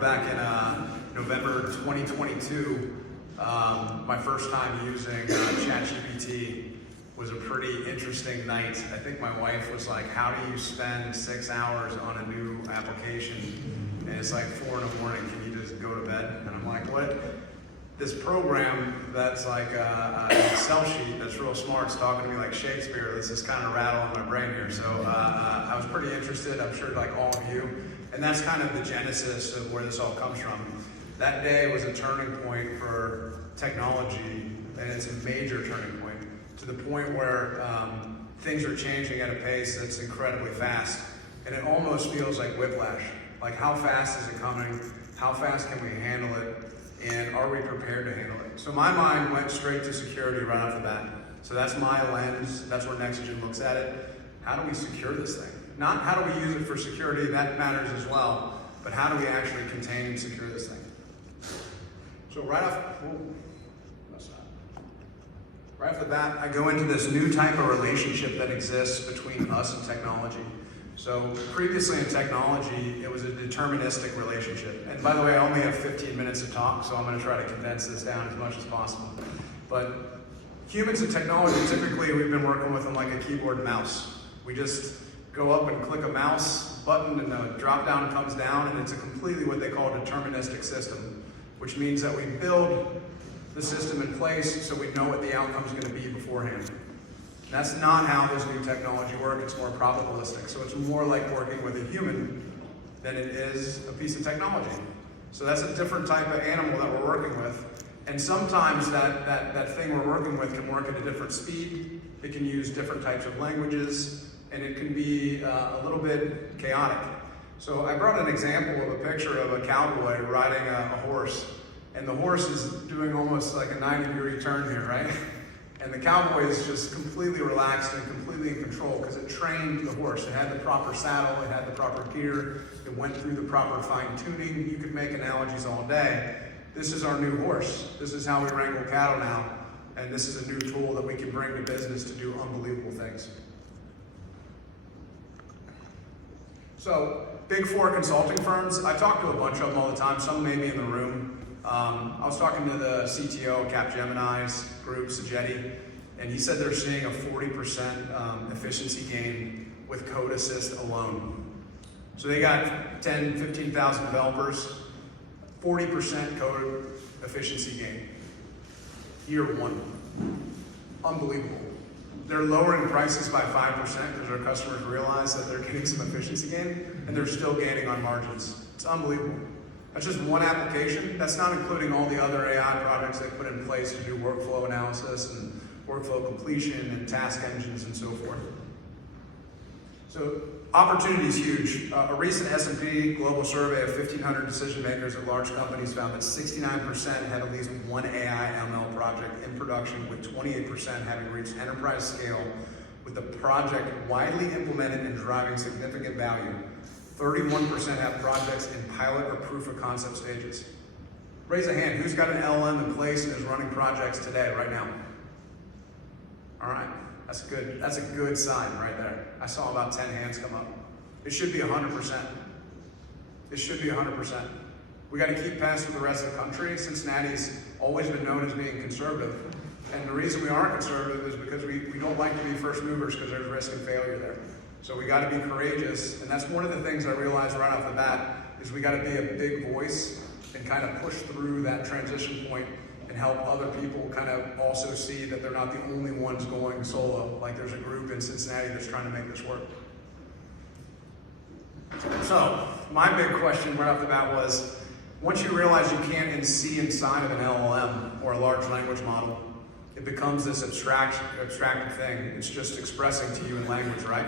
Back in November 2022, my first time using ChatGPT was a pretty interesting night. I think my wife was like, how do you spend 6 hours on a new application? And it's like 4 in the morning, can you just go to bed? And I'm like, what? This program that's like an Excel sheet that's real smart is talking to me like Shakespeare. This is kind of rattling my brain here. So I was pretty interested, I'm sure like all of you. And that's kind of the genesis of where this all comes from. That day was a turning point for technology, and it's a major turning point, to the point where things are changing at a pace that's incredibly fast. And it almost feels like whiplash. Like, how fast is it coming? How fast can we handle it? And are we prepared to handle it? So my mind went straight to security right off the bat. So that's my lens. That's where Nexigen looks at it. How do we secure this thing? Not how do we use it for security, that matters as well, but how do we actually contain and secure this thing? So right off the bat, I go into this new type of relationship that exists between us and technology. So previously in technology, it was a deterministic relationship. And by the way, I only have 15 minutes to talk, so I'm going to try to condense this down as much as possible. But humans and technology, typically we've been working with them like a keyboard and mouse. We just go up and click a mouse button and the drop down comes down, and it's a completely what they call a deterministic system, which means that we build the system in place so we know what the outcome is going to be beforehand. That's not how this new technology works. It's more probabilistic. So it's more like working with a human than it is a piece of technology. So that's a different type of animal that we're working with. And sometimes that thing we're working with can work at a different speed. It can use different types of languages, and it can be a little bit chaotic. So I brought an example of a picture of a cowboy riding a horse, and the horse is doing almost like a 90-degree turn here, right? And the cowboy is just completely relaxed and completely in control because it trained the horse. It had the proper saddle, it had the proper gear, it went through the proper fine-tuning. You could make analogies all day. This is our new horse. This is how we wrangle cattle now, and this is a new tool that we can bring to business to do unbelievable things. So, Big Four consulting firms, I talk to a bunch of them all the time. Some may be in the room. I was talking to the CTO of Capgemini's group, Sajetti, and he said they're seeing a 40% efficiency gain with code assist alone. So they got 10, 15,000 developers, 40% code efficiency gain. Year one. Unbelievable. They're lowering prices by 5% because our customers realize that they're getting some efficiency gain, and they're still gaining on margins. It's unbelievable. That's just one application. That's not including all the other AI projects they put in place to do workflow analysis and workflow completion and task engines and so forth. So opportunity is huge. A recent S&P global survey of 1,500 decision makers at large companies found that 69% had at least one AI ML project in production, with 28% having reached enterprise scale with the project widely implemented and driving significant value. 31% have projects in pilot or proof of concept stages. Raise a hand, who's got an LLM in place and is running projects today, right now? All right, that's good. That's a good sign right there. I saw about 10 hands come up. It should be 100%. It should be 100%. We got to keep pace with the rest of the country. Cincinnati's always been known as being conservative. And the reason we are conservative is because we don't like to be first movers because there's risk and failure there. So we got to be courageous, and that's one of the things I realized right off the bat, is we got to be a big voice and kind of push through that transition point and help other people kind of also see that they're not the only ones going solo. Like, there's a group in Cincinnati that's trying to make this work. So my big question right off the bat was, once you realize you can't see inside of an LLM or a large language model, it becomes this abstracted thing. It's just expressing to you in language, right?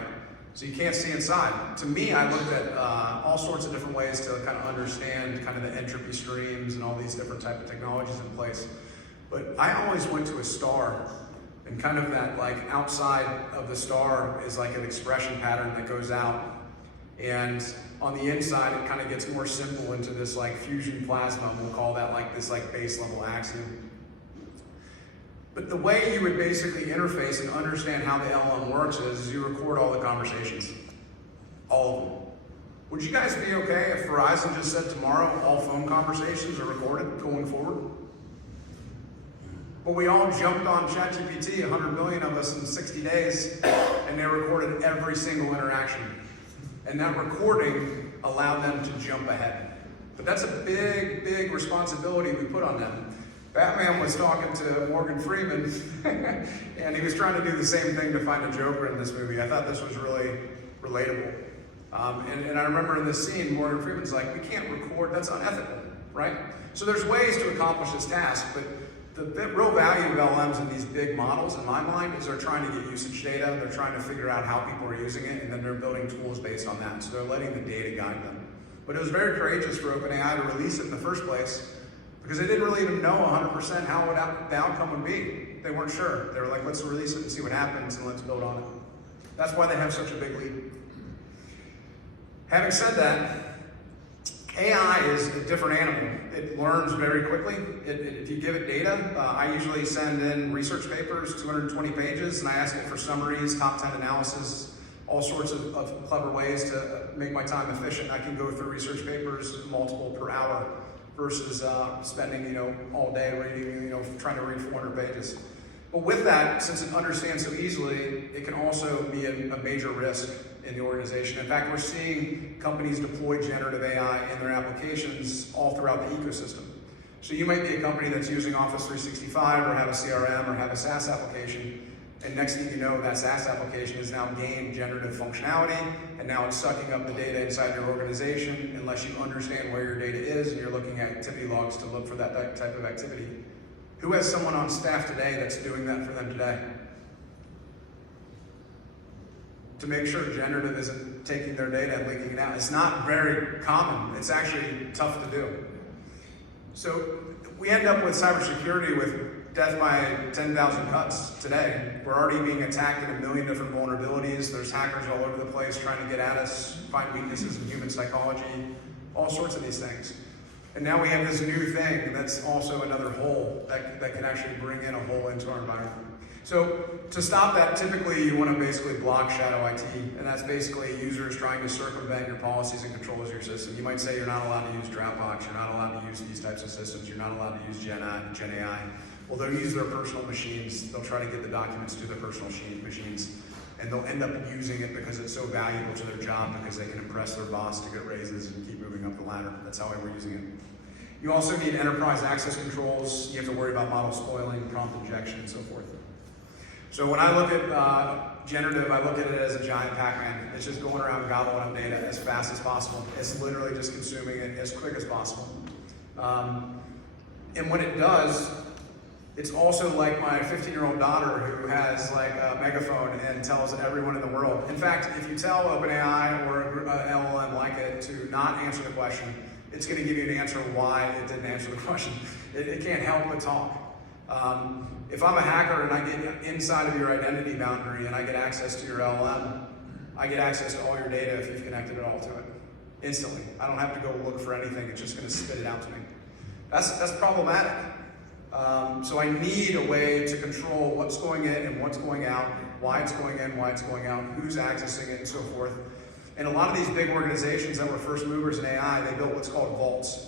So you can't see inside. To me, I looked at all sorts of different ways to kind of understand kind of the entropy streams and all these different type of technologies in place. But I always went to a star, and kind of that like outside of the star is like an expression pattern that goes out. And on the inside, it kind of gets more simple into this like fusion plasma. We'll call that like this like base level axiom. But the way you would basically interface and understand how the LLM works is you record all the conversations, all of them. Would you guys be okay if Verizon just said tomorrow all phone conversations are recorded going forward? But we all jumped on ChatGPT, 100 million of us in 60 days, and they recorded every single interaction. And that recording allowed them to jump ahead. But that's a big, big responsibility we put on them. Batman was talking to Morgan Freeman, and he was trying to do the same thing to find a Joker in this movie. I thought this was really relatable. And I remember in this scene, Morgan Freeman's like, we can't record, that's unethical, right? So there's ways to accomplish this task, but the real value of LLMs in these big models, in my mind, is they're trying to get usage data, they're trying to figure out how people are using it, and then they're building tools based on that. So they're letting the data guide them. But it was very courageous for OpenAI to release it in the first place, because they didn't really even know 100% how the outcome would be. They weren't sure. They were like, let's release it and see what happens, and let's build on it. That's why they have such a big lead. Having said that, AI is a different animal. It learns very quickly. If you give it data, I usually send in research papers, 220 pages, and I ask it for summaries, top 10 analysis, all sorts of clever ways to make my time efficient. I can go through research papers multiple per hour versus spending all day reading, trying to read 400 pages. But with that, since it understands so easily, it can also be a major risk in the organization. In fact, we're seeing companies deploy generative AI in their applications all throughout the ecosystem. So you might be a company that's using Office 365 or have a CRM or have a SaaS application, and next thing you know, that SaaS application has now gained generative functionality, and now it's sucking up the data inside your organization unless you understand where your data is and you're looking at activity logs to look for that type of activity. Who has someone on staff today that's doing that for them today? To make sure generative isn't taking their data and leaking it out. It's not very common. It's actually tough to do. So we end up with cybersecurity with death by 10,000 cuts today. We're already being attacked in 1 million different vulnerabilities. There's hackers all over the place trying to get at us, find weaknesses in human psychology, all sorts of these things. And now we have this new thing that's also another hole that can actually bring in a hole into our environment. So to stop that, typically you want to basically block shadow IT, and that's basically users trying to circumvent your policies and controls of your system. You might say you're not allowed to use Dropbox, you're not allowed to use these types of systems, you're not allowed to use Gen AI. Well, they'll use their personal machines, they'll try to get the documents to their personal machines, and they'll end up using it because it's so valuable to their job because they can impress their boss to get raises and keep moving up the ladder. That's how we're using it. You also need enterprise access controls. You have to worry about model spoiling, prompt injection, and so forth. So when I look at generative, I look at it as a giant Pac-Man. It's just going around gobbling up data as fast as possible. It's literally just consuming it as quick as possible. And when it does, it's also like my 15-year-old daughter who has like a megaphone and tells everyone in the world. In fact, if you tell OpenAI or an LLM like it to not answer the question, it's going to give you an answer why it didn't answer the question. It can't help but talk. If I'm a hacker and I get inside of your identity boundary and I get access to your LLM, I get access to all your data if you've connected it all to it. Instantly. I don't have to go look for anything. It's just going to spit it out to me. That's problematic. So I need a way to control what's going in and what's going out, why it's going in, why it's going out, who's accessing it, and so forth. And a lot of these big organizations that were first movers in AI, they built what's called vaults.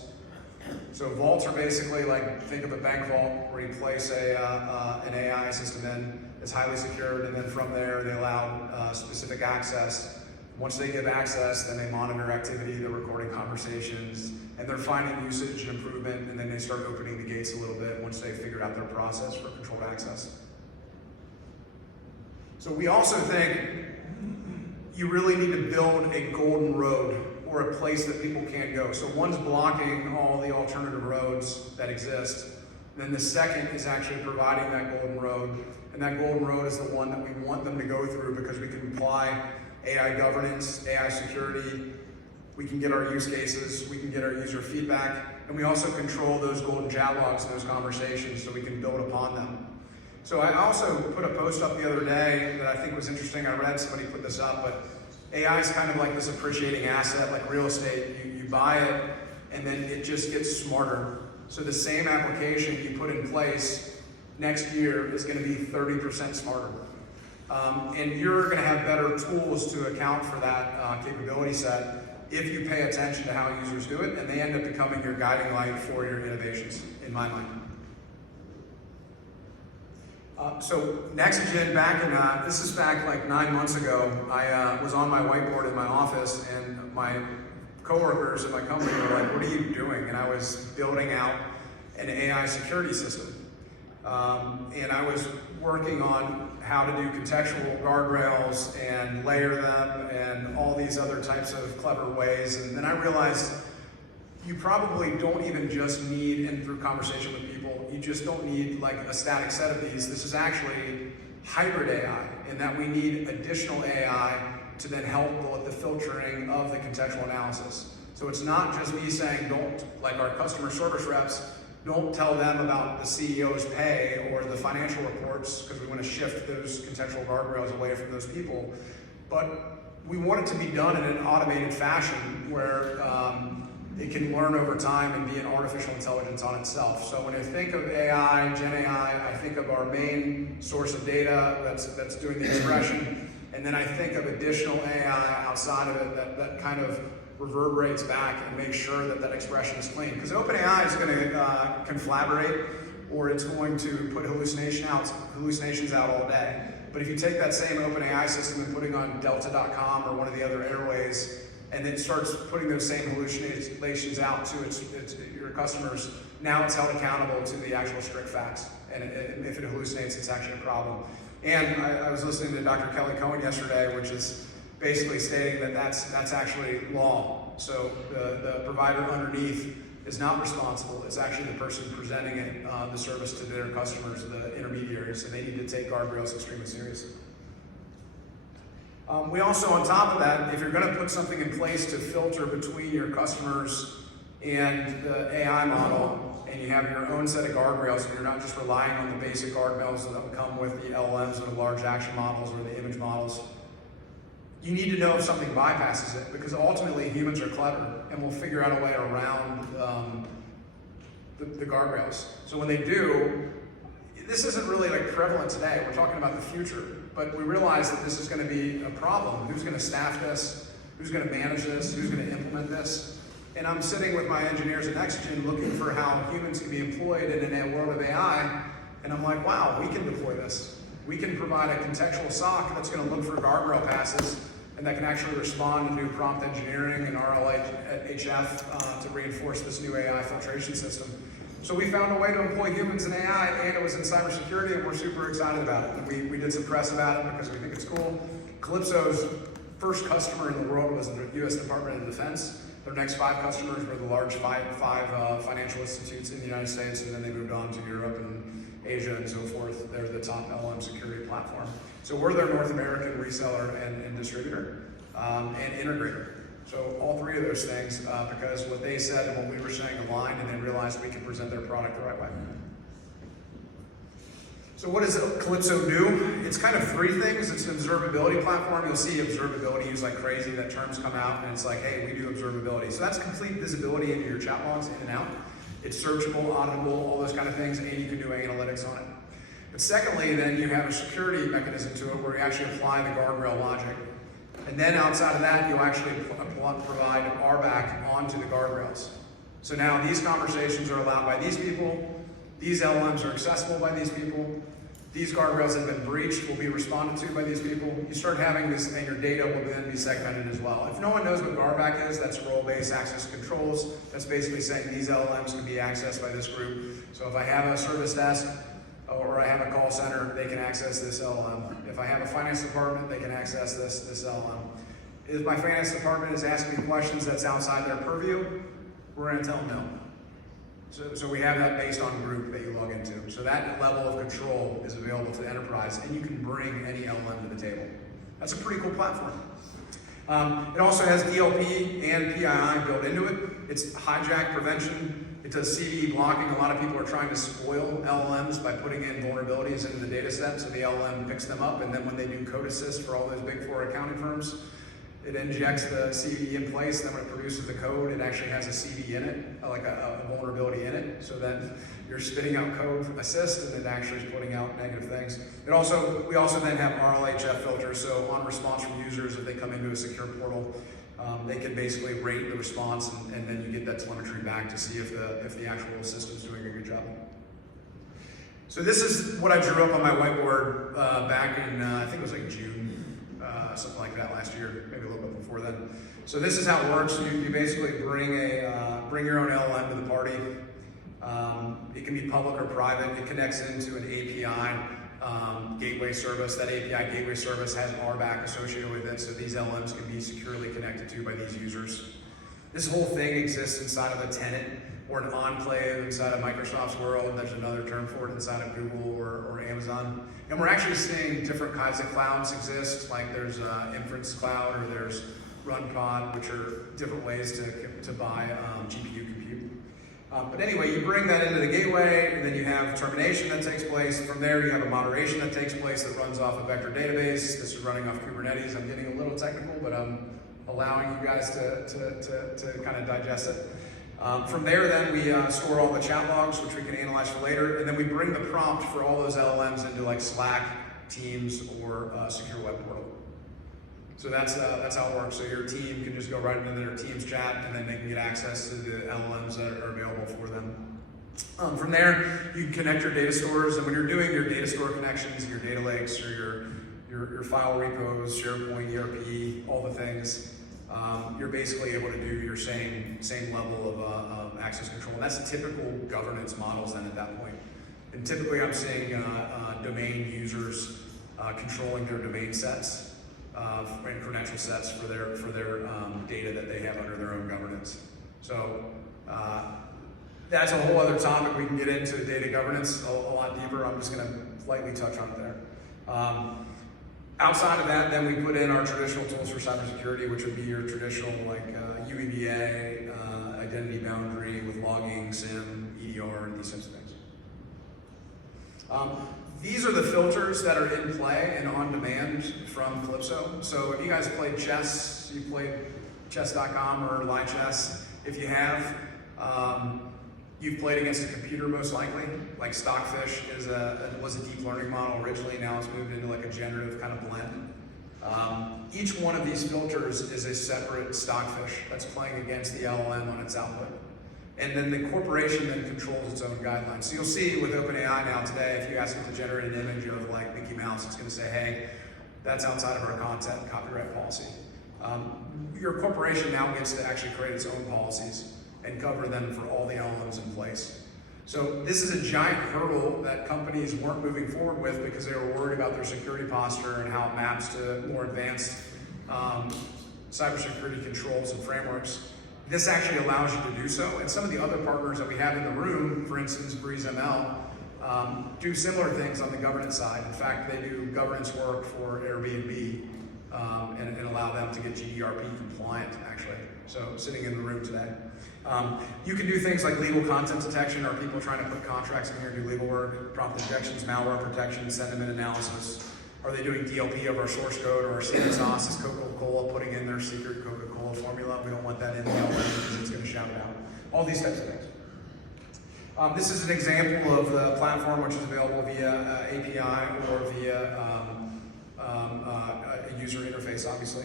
So vaults are basically like, think of a bank vault where you place an AI system in. It's highly secured, and then from there they allow specific access. Once they give access, then they monitor activity, they're recording conversations, and they're finding usage and improvement, and then they start opening the gates a little bit once they figure out their process for controlled access. So we also think you really need to build a golden road or a place that people can't go. So one's blocking all the alternative roads that exist. And then the second is actually providing that golden road. And that golden road is the one that we want them to go through because we can apply AI governance, AI security, we can get our use cases, we can get our user feedback, and we also control those golden chat logs and those conversations so we can build upon them. So I also put a post up the other day that I think was interesting. I read somebody put this up, but AI is kind of like this appreciating asset, like real estate. You buy it, and then it just gets smarter. So the same application you put in place next year is going to be 30% smarter. And you're going to have better tools to account for that capability set. if you pay attention to how users do it, and they end up becoming your guiding light for your innovations, in my mind. So Nexigen, this is back like 9 months ago, I was on my whiteboard in my office, and my coworkers at my company were like, what are you doing? And I was building out an AI security system. And I was working on how to do contextual guardrails and layer them and all these other types of clever ways. And then I realized you probably don't even just need, and through conversation with people, you just don't need like a static set of these. This is actually hybrid AI, in that we need additional AI to then help with the filtering of the contextual analysis. So it's not just me saying, don't, like our customer service reps, don't tell them about the CEO's pay or the financial reports, because we want to shift those contextual guardrails away from those people. But we want it to be done in an automated fashion where it can learn over time and be an artificial intelligence on itself. So when I think of AI, Gen AI, I think of our main source of data that's doing the expression, and then I think of additional AI outside of it that kind of reverberates back and makes sure that that expression is clean. Because OpenAI is going to conflagrate, or it's going to put hallucinations out all day. But if you take that same OpenAI system and putting on Delta.com or one of the other airways, and then starts putting those same hallucinations out to your customers, now it's held accountable to the actual strict facts. And if it hallucinates, it's actually a problem. And I was listening to Dr. Kelly Cohen yesterday, which is basically stating that that's actually law. So the provider underneath is not responsible. It's actually the person presenting it, the service to their customers, the intermediaries, and they need to take guardrails extremely seriously. We also, on top of that, if you're going to put something in place to filter between your customers and the AI model, and you have your own set of guardrails, and you're not just relying on the basic guardrails that will come with the LLMs or the large action models or the image models, you need to know if something bypasses it, because ultimately humans are clever and will figure out a way around the guardrails. So when they do, this isn't really like prevalent today. We're talking about the future, but we realize that this is going to be a problem. Who's going to staff this? Who's going to manage this? Who's going to implement this? And I'm sitting with my engineers at Nexigen looking for how humans can be employed in a world of AI, and I'm like, wow, we can deploy this. We can provide a contextual SOC that's going to look for guardrail passes, and that can actually respond and do prompt engineering and RLHF to reinforce this new AI filtration system. So we found a way to employ humans in AI, and it was in cybersecurity, and we're super excited about it. And we did some press about it because we think it's cool. Calypso's first customer in the world was the U.S. Department of Defense. Their next 5 customers were the large five financial institutes in the United States, and then they moved on to Europe and Asia and so forth. They're the top LLM security platform. So we're their North American reseller and distributor and integrator. So all 3 of those things, because what they said and what we were saying aligned, and they realized we could present their product the right way. So what does Calypso do? It's kind of 3 things. It's an observability platform. You'll see observability used like crazy. That term's come out, and it's like, hey, we do observability. So that's complete visibility into your chat logs in and out. It's searchable, auditable, all those kind of things, and you can do analytics on it. But secondly, then you have a security mechanism to it where you actually apply the guardrail logic. And then outside of that, you'll actually provide RBAC onto the guardrails. So now these conversations are allowed by these people, these LLMs are accessible by these people, these guardrails have been breached, will be responded to by these people. You start having this, and your data will then be segmented as well. If no one knows what RBAC is, that's role-based access controls. That's basically saying these LLMs can be accessed by this group. So if I have a service desk, or I have a call center, they can access this LLM. If I have a finance department, they can access this LLM. If my finance department is asking me questions that's outside their purview, we're going to tell them no. So we have that based on group that you log into. So that level of control is available to the enterprise, and you can bring any LLM to the table. That's a pretty cool platform. It also has DLP and PII built into it. It's hijack prevention. It does CVE blocking. A lot of people are trying to spoil LLMs by putting in vulnerabilities into the data set, so the LLM picks them up, and then when they do code assist for all those big 4 accounting firms, it injects the CVE in place, then when it produces the code, it actually has a CVE in it, like a vulnerability in it, so then you're spitting out code assist, and it actually is putting out negative things. We also then have RLHF filters, so on response from users if they come into a secure portal, They can basically rate the response, and then you get that telemetry back to see if the actual system's doing a good job. So this is what I drew up on my whiteboard back in, I think it was like June, something like that last year, maybe a little bit before then. So this is how it works. You basically bring your own LLM to the party. It can be public or private. It connects into an API gateway service. That API gateway service has RBAC associated with it, so these LLMs can be securely connected to by these users. This whole thing exists inside of a tenant or an enclave inside of Microsoft's world. There's another term for it inside of Google or Amazon. And we're actually seeing different kinds of clouds exist, like there's inference cloud or there's RunPod, which are different ways to buy GPU compute. But anyway, you bring that into the gateway, and then you have termination that takes place. From there, you have a moderation that takes place that runs off a vector database. This is running off Kubernetes. I'm getting a little technical, but I'm allowing you guys to kind of digest it. From there, then, we store all the chat logs, which we can analyze for later, and then we bring the prompt for all those LLMs into like Slack, Teams, or Secure Web Portal. So that's how it works. So your team can just go right into their Teams chat, and then they can get access to the LLMs that are available for them. From there, you can connect your data stores, and when you're doing your data store connections, your data lakes, or your file repos, SharePoint, ERP, all the things, you're basically able to do your same level of access control. And that's the typical governance models then at that point. And typically I'm seeing domain users controlling their domain sets and credential sets for their data that they have under their own governance. So that's a whole other topic. We can get into data governance a lot deeper. I'm just going to lightly touch on it there. Outside of that, then we put in our traditional tools for cybersecurity, which would be your traditional like UEBA, identity boundary with logging, SIM, EDR, and these types of things. These are the filters that are in play and on demand from Calypso. So if you guys played chess, you played chess.com or Lichess. If you have, you've played against a computer most likely. Like Stockfish was a deep learning model originally, now it's moved into like a generative kind of blend. Each one of these filters is a separate Stockfish that's playing against the LLM on its output. And then the corporation then controls its own guidelines. So you'll see with OpenAI now today, if you ask it to generate an image of like Mickey Mouse, it's gonna say, hey, that's outside of our content and copyright policy. Your corporation now gets to actually create its own policies and cover them for all the LLMs in place. So this is a giant hurdle that companies weren't moving forward with because they were worried about their security posture and how it maps to more advanced cybersecurity controls and frameworks. This actually allows you to do so, and some of the other partners that we have in the room, for instance, BreezeML, do similar things on the governance side. In fact, they do governance work for Airbnb and allow them to get GDPR compliant, actually. So sitting in the room today. You can do things like legal content detection. Are people trying to put contracts in here and do legal work? Prompt injections, malware protection, sentiment analysis. Are they doing DLP of our source code or our secret sauce? Is Coca-Cola putting in their secret Coca-Cola formula? We don't want that in the LLM because it's going to shout it out. All these types of things. This is an example of the platform which is available via API or via a user interface, obviously.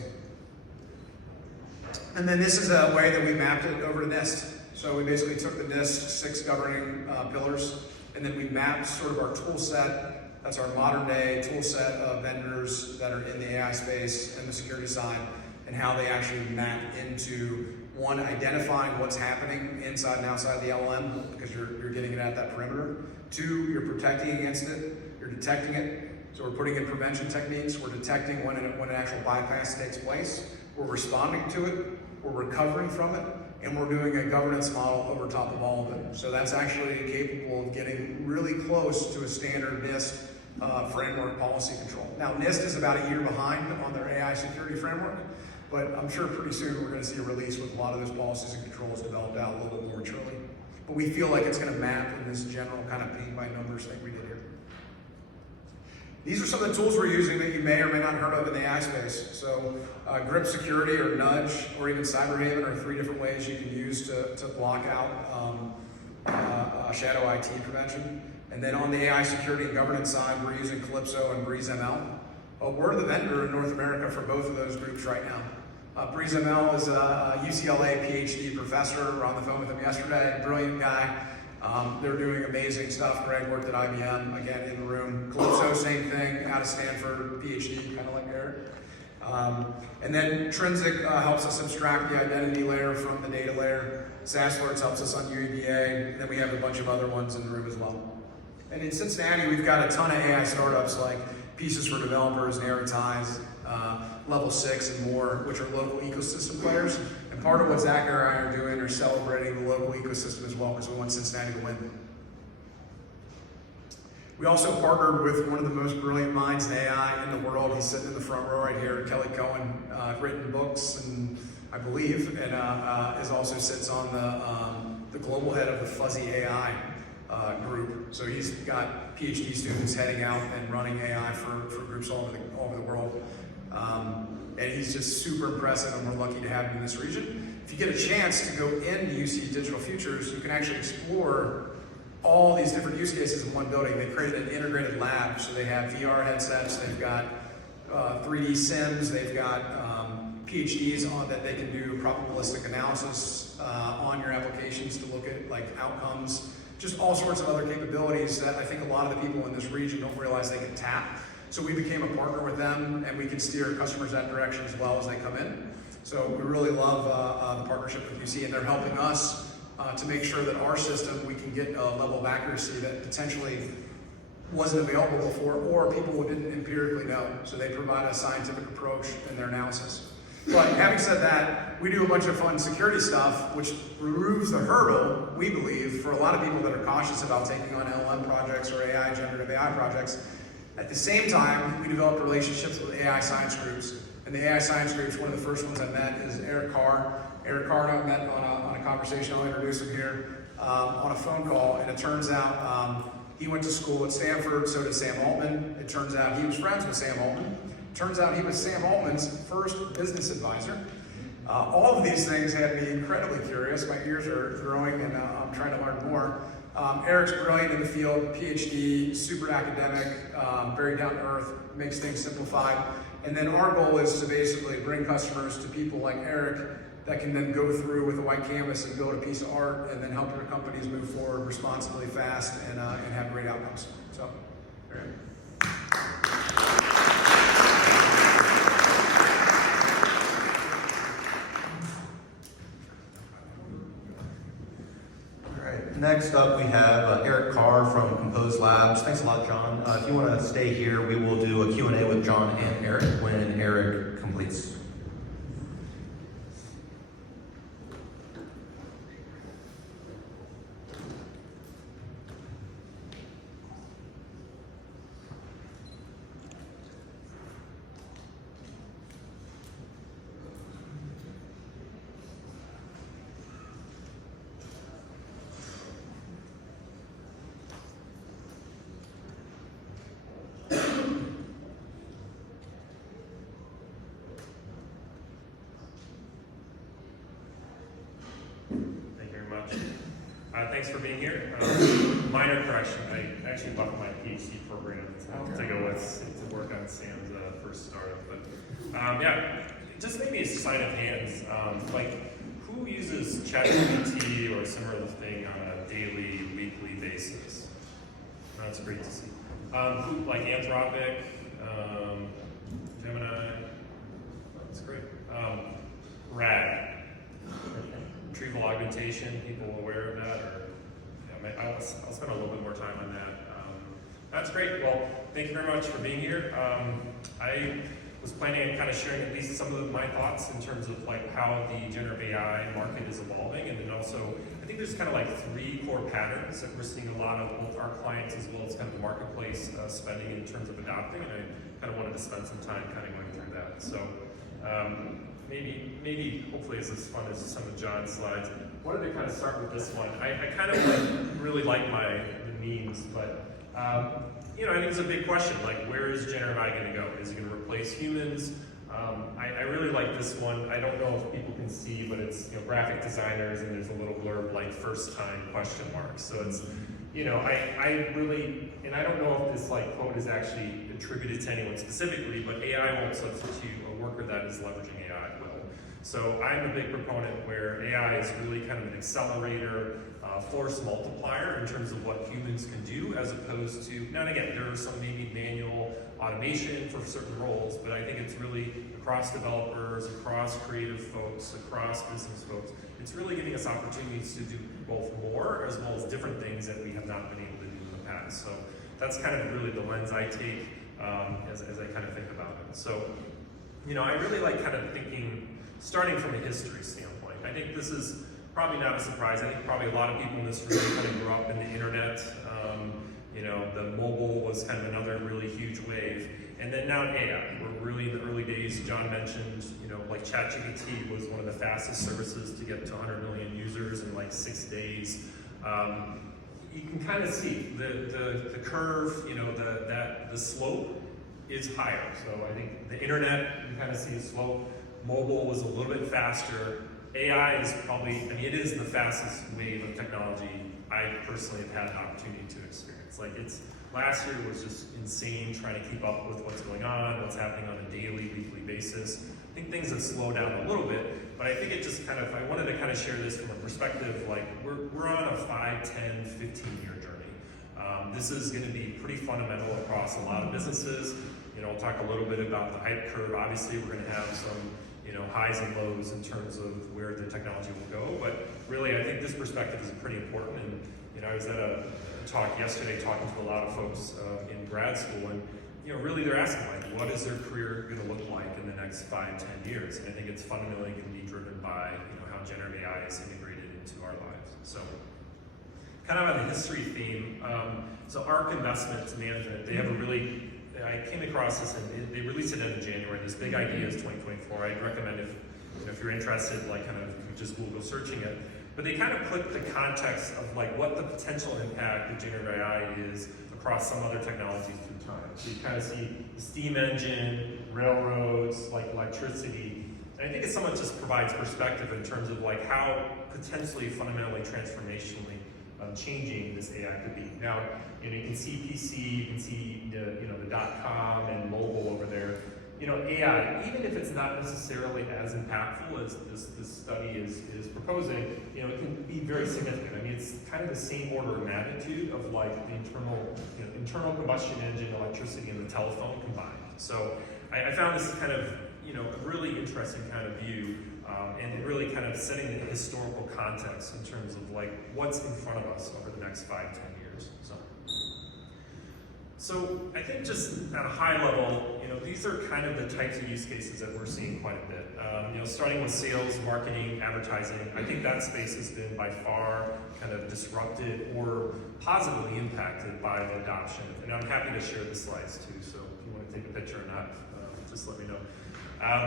And then this is a way that we mapped it over to NIST. So we basically took the NIST 6 governing pillars, and then we mapped sort of our tool set. That's our modern day tool set of vendors that are in the AI space and the security side, and how they actually map into, one, identifying what's happening inside and outside the LLM, because you're getting it at that perimeter. 2, you're protecting against it, you're detecting it. So we're putting in prevention techniques, we're detecting when an actual bypass takes place, we're responding to it, we're recovering from it, and we're doing a governance model over top of all of it. So that's actually capable of getting really close to a standard NIST framework policy control. Now, NIST is about a year behind on their AI security framework, but I'm sure pretty soon we're going to see a release with a lot of those policies and controls developed out a little bit more maturely. But we feel like it's going to map in this general kind of paint by numbers thing we did here. These are some of the tools we're using that you may or may not heard of in the AI space. So grip security or nudge or even CyberHaven are 3 different ways you can use to block out shadow IT prevention. And then on the AI security and governance side, we're using Calypso and BreezeML. We're the vendor in North America for both of those groups right now. Breeza Mel is a UCLA PhD professor. We're on the phone with him yesterday. Brilliant guy. They're doing amazing stuff. Greg worked at IBM, again in the room. Calypso, same thing, out of Stanford, PhD, kind of like Eric. And then Trinsic helps us abstract the identity layer from the data layer. SaaSworks helps us on UEBA. And then we have a bunch of other ones in the room as well. And in Cincinnati, we've got a ton of AI startups like Pieces for Developers, Narratize, Level 6, and more, which are local ecosystem players. And part of what Zach and I are doing are celebrating the local ecosystem as well, because we want Cincinnati to win. We also partnered with one of the most brilliant minds in AI in the world. He's sitting in the front row right here, Kelly Cohen, written books, and I believe, and is also sits on the global head of the Fuzzy AI group. So he's got PhD students heading out and running AI for groups all over the world. And he's just super impressive, and we're lucky to have him in this region. If you get a chance to go into UC Digital Futures, you can actually explore all these different use cases in one building. They created an integrated lab, so they have VR headsets, they've got 3D sims, they've got PhDs on that they can do probabilistic analysis on your applications to look at like outcomes, just all sorts of other capabilities that I think a lot of the people in this region don't realize they can tap. So we became a partner with them, and we can steer customers that direction as well as they come in. So we really love the partnership with UC, and they're helping us to make sure that our system, we can get a level of accuracy that potentially wasn't available before, or people didn't empirically know. So they provide a scientific approach in their analysis. But having said that, we do a bunch of fun security stuff, which removes the hurdle, we believe, for a lot of people that are cautious about taking on LLM projects or generative AI projects. At the same time, we developed relationships with AI science groups. And the AI science groups, one of the first ones I met is Eric Carr. Eric Carr and I met on a conversation, I'll introduce him here, on a phone call. And it turns out he went to school at Stanford, so did Sam Altman. It turns out he was friends with Sam Altman. Turns out he was Sam Altman's first business advisor. All of these things had me incredibly curious. My ears are growing, and I'm trying to learn more. Eric's brilliant in the field, PhD, super academic, very down to earth, makes things simplified. And then our goal is to basically bring customers to people like Eric that can then go through with a white canvas and build a piece of art and then help your companies move forward responsibly, fast, and have great outcomes. So, there you go. Next up, we have Eric Carr from Compoze Labs. Thanks a lot, John. If you want to stay here, we will do a Q&A with John and Eric when Eric completes. Thanks for being here. Minor correction, I actually left my PhD program to go with, to work on Sam's first startup. But yeah, just maybe a sign of hands. Like, who uses ChatGPT or a similar thing on a daily, weekly basis? That's great to see. Who, like Anthropic, Gemini, that's great. RAG. Retrieval augmentation, people aware of that? Or yeah, I'll spend a little bit more time on that. That's great. Well, thank you very much for being here. I was planning on kind of sharing at least some of my thoughts in terms of like how the generative AI market is evolving, and then also I think there's kind of like three core patterns that we're seeing a lot of both our clients as well as kind of the marketplace spending in terms of adopting, and I kind of wanted to spend some time kind of going through that. So. Maybe, hopefully it's as fun as some of John's slides. I wanted to kind of start with this one. I kind of really like the memes, but you know, I think it's a big question. Like, where is generative AI going to go? Is it going to replace humans? I really like this one. I don't know if people can see, but it's graphic designers, and there's a little blurb like first time question mark. So it's I really, and I don't know if this like quote is actually attributed to anyone specifically, but AI won't substitute a worker that is leveraging AI will. So I'm a big proponent where AI is really kind of an accelerator, force multiplier in terms of what humans can do, as opposed to, now and again, there are some maybe manual automation for certain roles, but I think it's really across developers, across creative folks, across business folks, it's really giving us opportunities to do both more as well as different things that we have not been able to do in the past. So that's kind of really the lens I take as I kind of think about it. So, I really like kind of thinking, starting from a history standpoint. I think this is probably not a surprise. I think probably a lot of people in this room kind of grew up in the internet. The mobile was kind of another really huge wave. And then now AI. We're really in the early days. John mentioned, like ChatGPT was one of the fastest services to get to 100 million users in like 6 days. You can kind of see the curve, the slope is higher. So I think the internet, you kind of see a slope. Mobile was a little bit faster. AI is probably, it is the fastest wave of technology I personally have had the opportunity to experience. Last year was just insane trying to keep up with what's going on, what's happening on a daily, weekly basis. I think things have slowed down a little bit, but I think it just I wanted to kind of share this from a perspective, we're on a 5, 10, 15-year journey. This is going to be pretty fundamental across a lot of businesses. We'll talk a little bit about the hype curve. Obviously, we're going to have some highs and lows in terms of where the technology will go, but really I think this perspective is pretty important. And I was at a talk yesterday talking to a lot of folks in grad school, and really they're asking what is their career going to look like in the next 5, 10 years? And I think it's fundamentally going to be driven by how generative AI is integrated into our lives. So kind of on the history theme, so ARC Investment Management, they have I came across this and they released it in January. This big idea is 2024. I'd recommend if you're interested, kind of just Google searching it. But they kind of put the context of what the potential impact of generative AI is across some other technologies through time. So you kind of see the steam engine, railroads, electricity. And I think it somewhat just provides perspective in terms of how potentially fundamentally transformationally changing this AI could be. Now, you can see PC, you can see the .com and mobile over there. AI, even if it's not necessarily as impactful as this study is proposing, it can be very significant. It's kind of the same order of magnitude of the internal combustion engine, electricity, and the telephone combined. So I found this kind of a really interesting kind of view, and really kind of setting the historical context in terms of what's in front of us over the next 5, 10 years. So I think just at a high level, these are kind of the types of use cases that we're seeing quite a bit. Starting with sales, marketing, advertising, I think that space has been by far kind of disrupted or positively impacted by the adoption. And I'm happy to share the slides too, so if you want to take a picture or not, just let me know.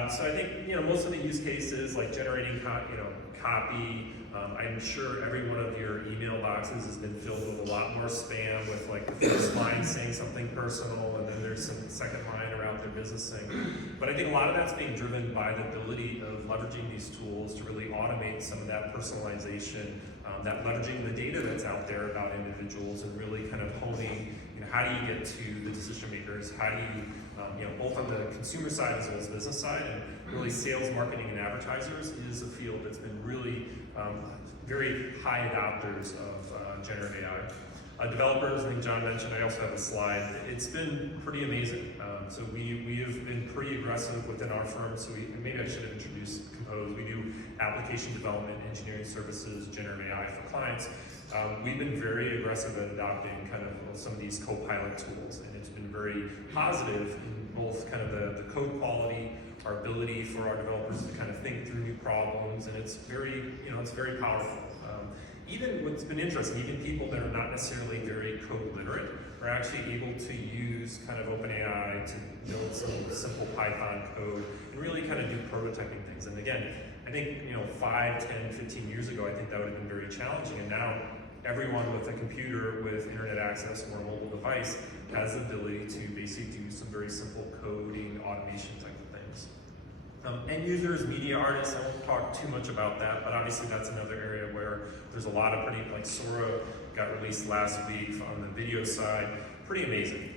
So I think most of the use cases like generating copy. I'm sure every one of your email boxes has been filled with a lot more spam with the first line saying something personal, and then there's some second line around their business thing. But I think a lot of that's being driven by the ability of leveraging these tools to really automate some of that personalization, that leveraging the data that's out there about individuals and really kind of honing, how do you get to the decision makers? How do you, both on the consumer side as well as business side, and really sales, marketing, and advertisers is a field that's been really very high adopters of generative AI. Developers, I think John mentioned, I also have a slide. It's been pretty amazing. So we have been pretty aggressive within our firm. So maybe I should have introduced Compoze. We do application development, engineering services, generative AI for clients. We've been very aggressive at adopting kind of some of these co-pilot tools, and it's been very positive in both kind of the code quality, our ability for our developers to kind of think through new problems, and it's very, it's very powerful. Even what's been interesting, even people that are not necessarily very code literate are actually able to use kind of OpenAI to build some simple Python code and really kind of do prototyping things. And again, I think 5, 10, 15 years ago, I think that would have been very challenging. And now everyone with a computer with internet access or a mobile device has the ability to basically do some very simple coding, automation type of things. End users, media artists, I won't talk too much about that, but obviously that's another area where there's a lot of pretty, Sora got released last week on the video side. pretty amazing.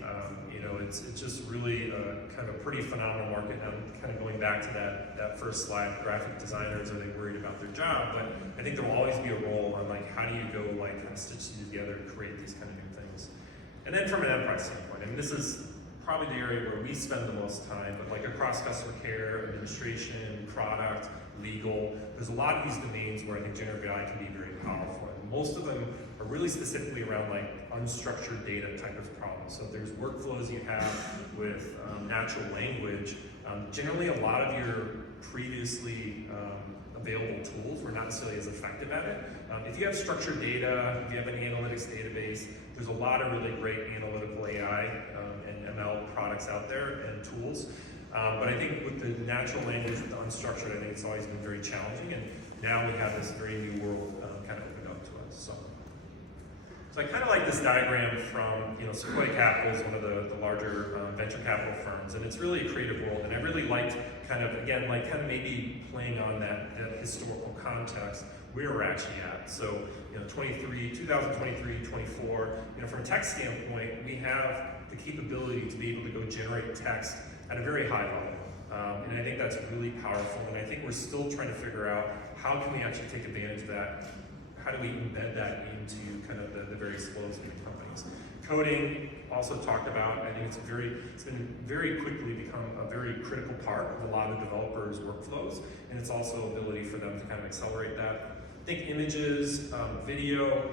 It's just really kind of a pretty phenomenal market. And I'm kind of going back to that first slide, graphic designers, are they worried about their job? But I think there will always be a role on like, how do you go like kind of stitch these together to create these kind of new things? And then from an enterprise standpoint, I mean, this is probably the area where we spend the most time, but like across customer care, administration, product, legal, there's a lot of these domains where I think generative AI can be very powerful. And most of them are really specifically around like unstructured data type of problems. So there's workflows you have with natural language. Generally, a lot of your previously available tools were not necessarily as effective at it. If you have structured data, if you have an analytics database, there's a lot of really great analytical AI and ML products out there and tools. But I think with the natural language, with the unstructured, I think it's always been very challenging. And now we have this very new world kind of opened up to us. So I kind of like this diagram from, Sequoia Capital is one of the larger venture capital firms, and it's really a creative world. And I really liked kind of maybe playing on that historical context where we're actually at. So, 2023, 24, from a tech standpoint, we have the capability to be able to go generate text at a very high level. And I think that's really powerful. And I think we're still trying to figure out how can we actually take advantage of that. How do we embed that into kind of the various flows in the companies? Coding, also talked about. I think it's been very quickly become a very critical part of a lot of developers' workflows, and it's also ability for them to kind of accelerate that. I think images, video,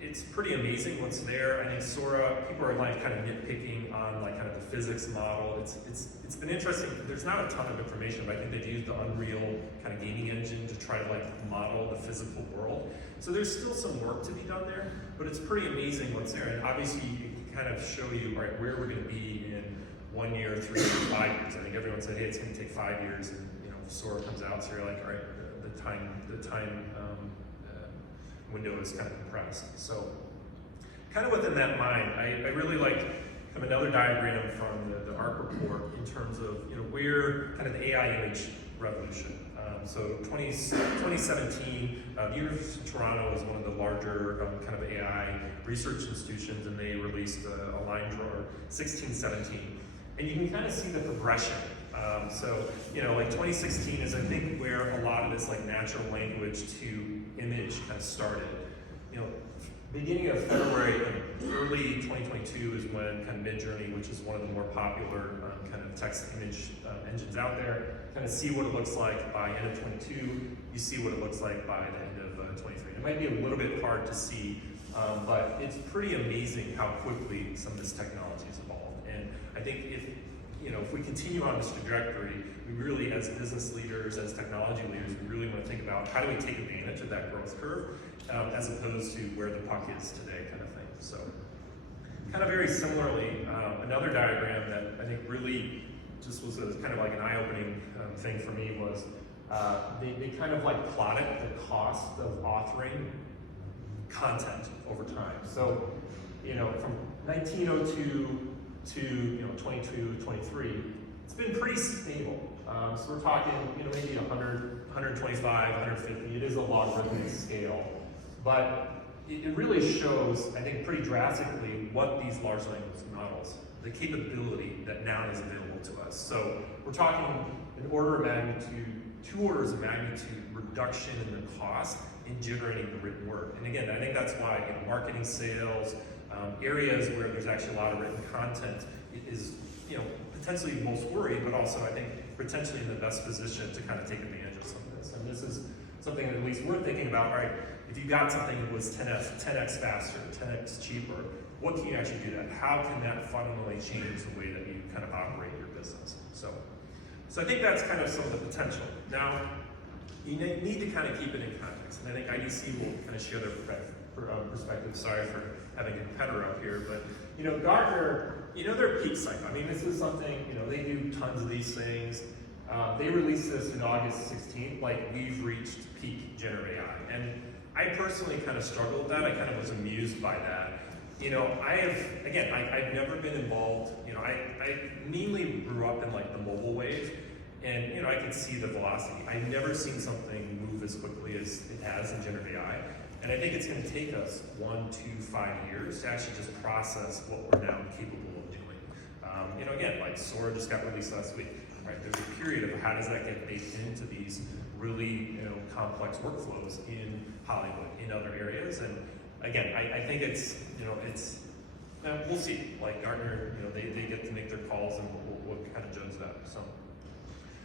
it's pretty amazing what's there. I think Sora, people are like kind of nitpicking on like kind of the physics model. It's been interesting. There's not a ton of information, but I think they've used the Unreal kind of gaming engine to try to like model the physical world. So there's still some work to be done there, but it's pretty amazing what's there. And obviously it can kind of show you right where we're going to be in 1 year, 3 years, 5 years. I think everyone said, hey, it's going to take 5 years, and Sora comes out, so you're like, all right, the time window is kind of compressed. So kind of within that mind, I really like kind of another diagram from the ARC report in terms of where kind of the AI image revolution. So 2017, the University of Toronto is one of the larger kind of AI research institutions, and they released a line drawer 1617. And you can kind of see the progression. So, like 2016 is, I think, where a lot of this like natural language to image kind of started. Beginning of February, early 2022 is when kind of Midjourney, which is one of the more popular kind of text image engines out there, kind of see what it looks like by end of 22. You see what it looks like by the end of 23. It might be a little bit hard to see, but it's pretty amazing how quickly some of this technology has evolved. And I think if we continue on this trajectory, we really, as business leaders, as technology leaders, we really want to think about how do we take advantage of that growth curve, as opposed to where the puck is today, kind of thing. So, kind of very similarly, another diagram that I think really just was kind of like an eye-opening thing for me was they kind of like plotted the cost of authoring content over time. So, from 1902 to 22, 23, it's been pretty stable. So we're talking, maybe 100, 125, 150. It is a logarithmic scale, but it really shows, I think, pretty drastically what these large language models, the capability that now is available to us. So we're talking an order of magnitude, 2 orders of magnitude reduction in the cost in generating the written word. And again, I think that's why marketing, sales, areas where there's actually a lot of written content is, potentially most worried, but also I think potentially in the best position to kind of take advantage of some of this. And this is something that at least we're thinking about, right? If you got something that was 10x faster, 10x cheaper, what can you actually do that? How can that fundamentally change the way that you kind of operate your business? So I think that's kind of some of the potential. Now, you need to kind of keep it in context. And I think IDC will kind of share their perspective. Sorry for having a competitor up here, but Gartner, their peak cycle. I mean, this is something, they do tons of these things. They released this in August 16th, like we've reached peak generative AI. And I personally kind of struggled with that. I kind of was amused by that. I've never been involved, I mainly grew up in like the mobile wave, and I could see the velocity. I've never seen something move as quickly as it has in generative AI. And I think it's going to take us 1 to 5 years to actually just process what we're now capable of doing. Again, like Sora just got released last week, right? There's a period of how does that get baked into these really, complex workflows in Hollywood, in other areas. And again, I think it's, we'll see. Like Gartner, they get to make their calls, and we'll kind of judge that.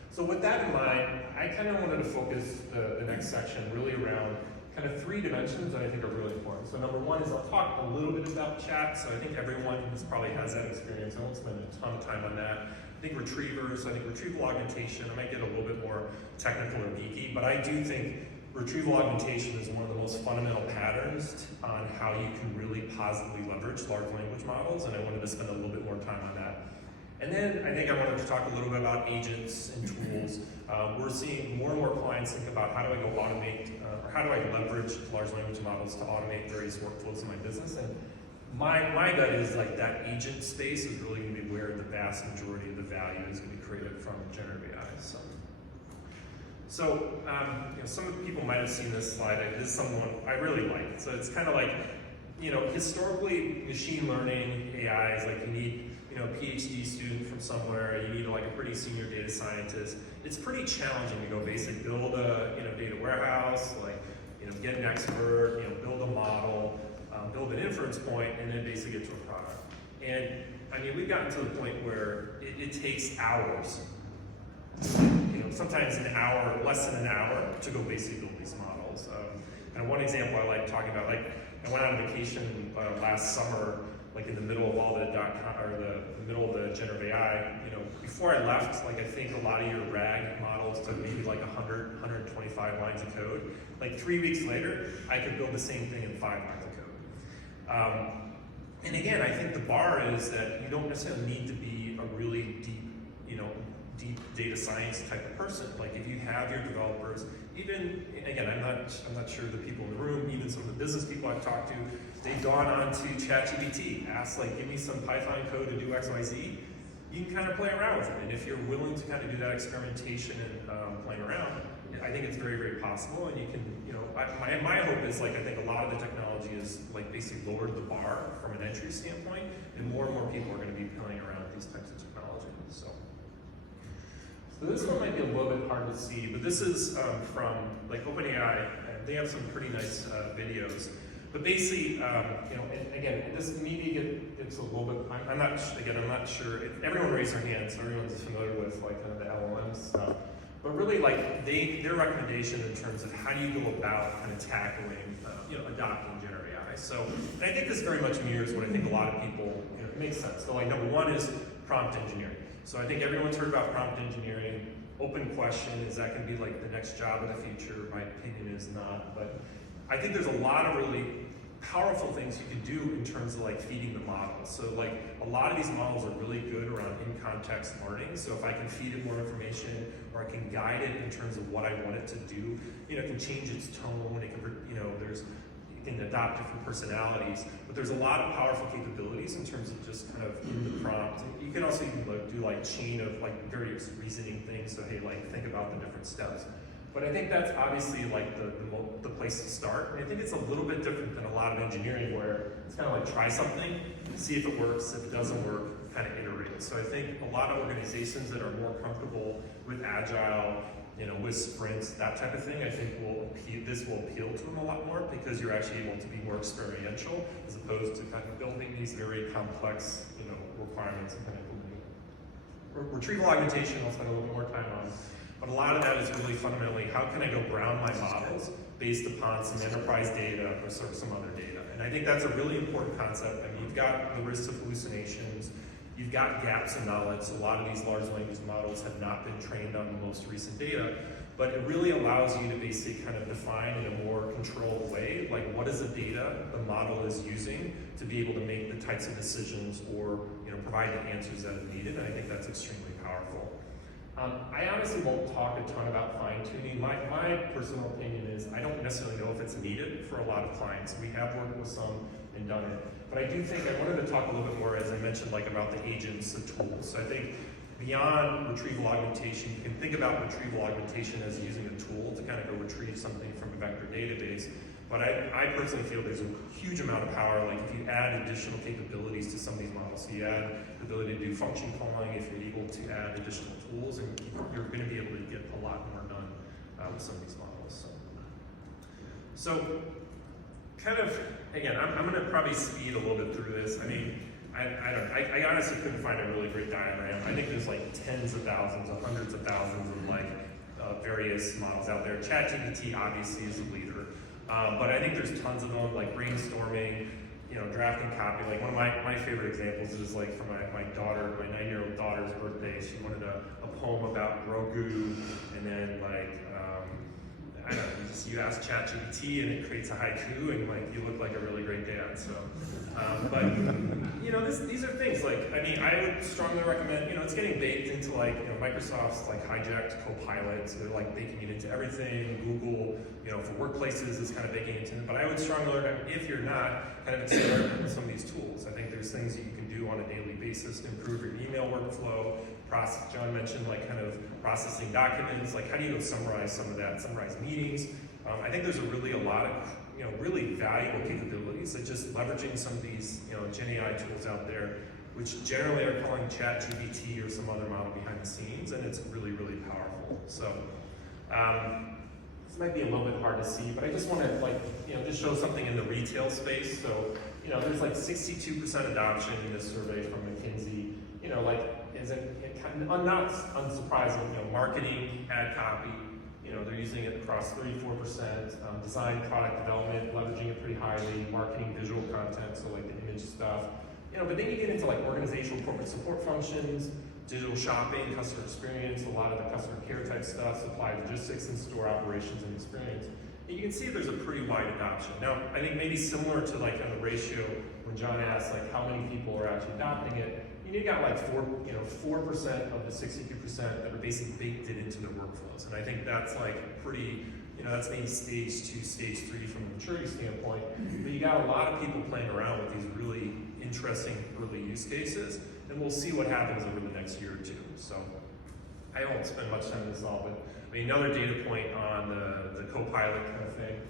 So with that in mind, I kind of wanted to focus the next section really around kind of 3 dimensions that I think are really important. So number 1 is I'll talk a little bit about chat. So I think everyone probably has that experience. I won't spend a ton of time on that. I think retrievers, I think retrieval augmentation, I might get a little bit more technical or geeky, but I do think retrieval augmentation is one of the most fundamental patterns on how you can really positively leverage large language models, and I wanted to spend a little bit more time on that. And then I think I wanted to talk a little bit about agents and tools. We're seeing more and more clients think about how do I go automate, or how do I leverage large language models to automate various workflows in my business. And my gut is like that agent space is really going to be where the vast majority of the value is going to be created from generative AI. So some people might have seen this slide. This is someone I really like. So it's kind of like, historically machine learning AI is like you need a PhD student from somewhere, you need like a pretty senior data scientist. It's pretty challenging to go basically build a data warehouse, get an expert, build a model, build an inference point, and then basically get to a product. And I mean, we've gotten to the point where it takes hours, sometimes an hour, less than an hour, to go basically build these models. And one example I like talking about, I went on vacation last summer, in the middle of all the the middle of the generative AI. Before I left, I think a lot of your RAG models took maybe 100, 125 lines of code. 3 weeks later, I could build the same thing in 5 lines of code. And again, I think the bar is that you don't necessarily need to be a really deep data science type of person. If you have your developers, even, again, I'm not sure the people in the room, even some of the business people I've talked to, they've gone on to ChatGPT, ask give me some Python code to do X, Y, Z. You can kind of play around with it. And if you're willing to kind of do that experimentation and playing around, I think it's very, very possible. And you can, my hope is I think a lot of the technology is basically lowered the bar from an entry standpoint, and more people are going to be playing around with these types of technology. So this one might be a little bit hard to see, but this is from OpenAI. They have some pretty nice videos. But basically, and again, this maybe gets a little bit. I'm not sure. Everyone raised their hands, so everyone's familiar with kind of the LLM stuff. But really, their recommendation in terms of how do you go about kind of tackling, adopting generative AI. So, and I think this very much mirrors what I think a lot of people, it makes sense. So, number 1 is prompt engineering. So I think everyone's heard about prompt engineering. Open question, is that going to be the next job of the future? My opinion is not. But I think there's a lot of really powerful things you can do in terms of feeding the models. So a lot of these models are really good around in-context learning. So if I can feed it more information, or I can guide it in terms of what I want it to do, it can change its tone. It can, it can adopt different personalities. But there's a lot of powerful capabilities in terms of just kind of in the prompt. You can also even do chain of various reasoning things. So hey, think about the different steps. But I think that's obviously the place to start. And I think it's a little bit different than a lot of engineering, where it's kind of try something, see if it works. If it doesn't work, kind of iterate. So I think a lot of organizations that are more comfortable with agile, with sprints, that type of thing, I think this will appeal to them a lot more, because you're actually able to be more experiential as opposed to kind of building these very complex, requirements and kind of implementing it. Retrieval augmentation, I'll spend a little bit more time on. But a lot of that is really fundamentally, how can I go ground my models based upon some enterprise data or some other data? And I think that's a really important concept. I mean, you've got the risks of hallucinations, you've got gaps in knowledge. So a lot of these large language models have not been trained on the most recent data, but it really allows you to basically kind of define in a more controlled way, what is the data the model is using to be able to make the types of decisions or provide the answers that are needed. And I think that's extremely powerful. I honestly won't talk a ton about fine-tuning. My personal opinion is I don't necessarily know if it's needed for a lot of clients. We have worked with some and done it. But I do think I wanted to talk a little bit more, as I mentioned, about the agents, the tools. So I think beyond retrieval augmentation, you can think about retrieval augmentation as using a tool to kind of go retrieve something from a vector database. But I personally feel there's a huge amount of power, like if you add additional capabilities to some of these models. So you add the ability to do function calling, if you're able to add additional tools, and you're going to be able to get a lot more done with some of these models. So kind of, again, I'm going to probably speed a little bit through this. I mean, I honestly couldn't find a really great diagram. I think there's like tens of thousands, or hundreds of thousands of like various models out there. ChatGPT obviously is the leader, but I think there's tons of them, like brainstorming, drafting copy. Like one of my favorite examples is like for my daughter, my 9-year-old daughter's birthday. She wanted a poem about Grogu, and then like I don't know, you ask ChatGPT and it creates a haiku, and like you look like a really great dad. So, but these are things like, I mean, I would strongly recommend. It's getting baked into like Microsoft's like hijacked Copilot, so they're like baking it into everything. Google, for workplaces is kind of baking it into. But I would strongly recommend, if you're not, kind of experiment with some of these tools. I think there's things that you can do on a daily basis to improve your email workflow. John mentioned like kind of processing documents, like how do you go summarize some of that, summarize meetings. I think there's a lot of really valuable capabilities that just leveraging some of these Gen AI tools out there, which generally are calling ChatGPT or some other model behind the scenes, and it's really, really powerful. So this might be a little bit hard to see, but I just want to just show something in the retail space. So there's like 62% adoption in this survey from McKinsey. Not unsurprising, marketing, ad copy, they're using it across 34%, design, product development, leveraging it pretty highly, marketing, visual content, so like the image stuff, but then you get into like organizational corporate support functions, digital shopping, customer experience, a lot of the customer care type stuff, supply logistics and store operations and experience. And you can see there's a pretty wide adoption. Now, I think maybe similar to like on the ratio when John asked like how many people are actually adopting it, you got like 4% of the 62% that are basically baked it into their workflows. And I think that's like pretty, that's maybe stage 2, stage 3 from a maturity standpoint. But you got a lot of people playing around with these really interesting early use cases, and we'll see what happens over the next year or two. So I won't spend much time on this all, but I mean, another data point on the Copilot kind of thing.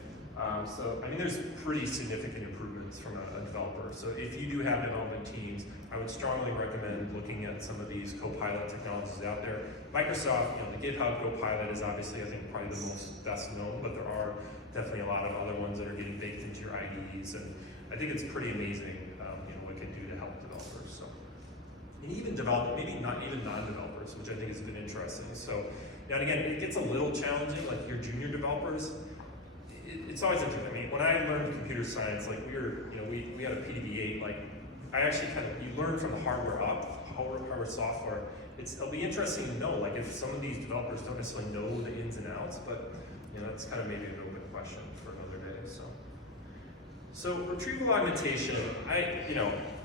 So, I mean, there's pretty significant improvements from a developer. So if you do have development teams, I would strongly recommend looking at some of these Copilot technologies out there. Microsoft, the GitHub Copilot is obviously, I think, probably the most best known, but there are definitely a lot of other ones that are getting baked into your IDEs, and I think it's pretty amazing, what it can do to help developers. So, and even maybe not even non-developers, which I think has been interesting. So, now and again, it gets a little challenging, like your junior developers. It's always interesting. I mean, when I learned computer science, like we had a PDB-8, like I actually you learn from the hardware up, hardware, software. It'll be interesting to know, like if some of these developers don't necessarily know the ins and outs, but it's kind of maybe a little bit of question for another day. So retrieval augmentation,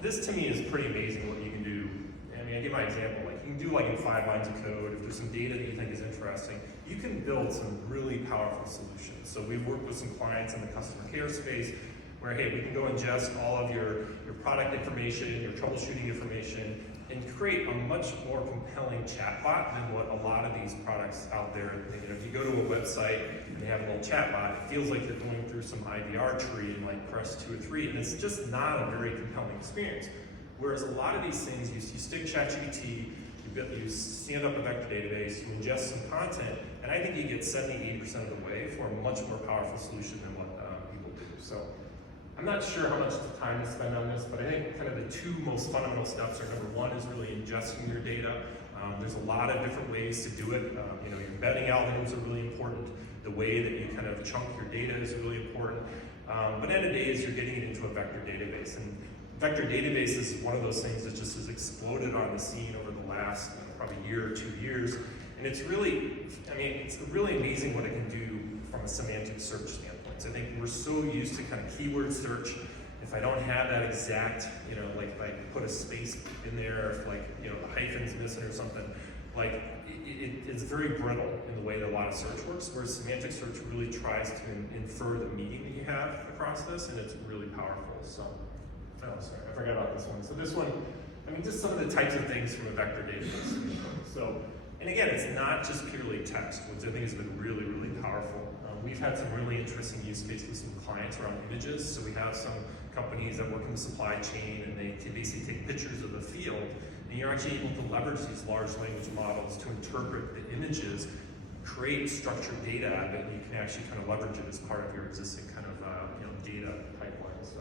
this to me is pretty amazing what you can do. I mean, I give my example, like you can do like in 5 lines of code, if there's some data that you think is interesting, you can build some really powerful solutions. So we've worked with some clients in the customer care space where, hey, we can go ingest all of your product information, your troubleshooting information, and create a much more compelling chatbot than what a lot of these products out there. If you go to a website and they have a little chatbot, it feels like you're going through some IVR tree and like press 2 or 3, and it's just not a very compelling experience. Whereas a lot of these things, you stick ChatGPT, you stand up a vector database, you ingest some content, and I think you get 70–80% of the way for a much more powerful solution than what people do. So I'm not sure how much time to spend on this, but I think kind of the 2 most fundamental steps are, number 1 is really ingesting your data. There's a lot of different ways to do it. Your embedding algorithms are really important. The way that you kind of chunk your data is really important. But at the end of the day is you're getting it into a vector database. And vector database is one of those things that just has exploded on the scene over the last probably year or 2 years. And it's really, it's really amazing what it can do from a semantic search standpoint. So I think we're so used to kind of keyword search. If I don't have that exact, like if I put a space in there, or if like, a hyphen's missing or something, like it's very brittle in the way that a lot of search works, whereas semantic search really tries to infer the meaning that you have across this, and it's really powerful. So, oh, sorry, I forgot about this one. So this one, just some of the types of things from a vector database. So, and again, it's not just purely text, which I think has been really, really powerful. We've had some really interesting use cases with some clients around images. So we have some companies that work in the supply chain, and they can basically take pictures of the field, and you're actually able to leverage these large language models to interpret the images, create structured data out of it, and you can actually kind of leverage it as part of your existing kind of data pipeline. So,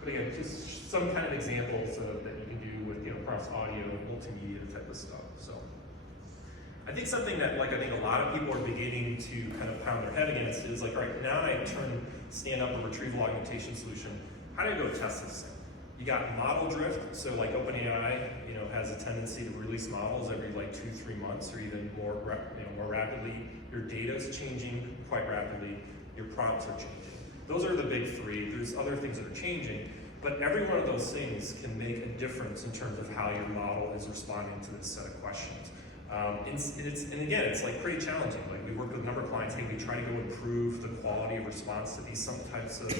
but again, just some kind of examples that you can do with across audio and multimedia type of stuff. So I think something that I think a lot of people are beginning to kind of pound their head against is like, all right, now I stand up a retrieval augmentation solution. How do I go test this thing? You got model drift, so like OpenAI, has a tendency to release models every 2-3 months or even more rapidly. Your data is changing quite rapidly. Your prompts are changing. Those are the big three. There's other things that are changing, but every one of those things can make a difference in terms of how your model is responding to this set of questions. And again, it's pretty challenging. We work with a number of clients, hey, we try to go improve the quality of response to these some types of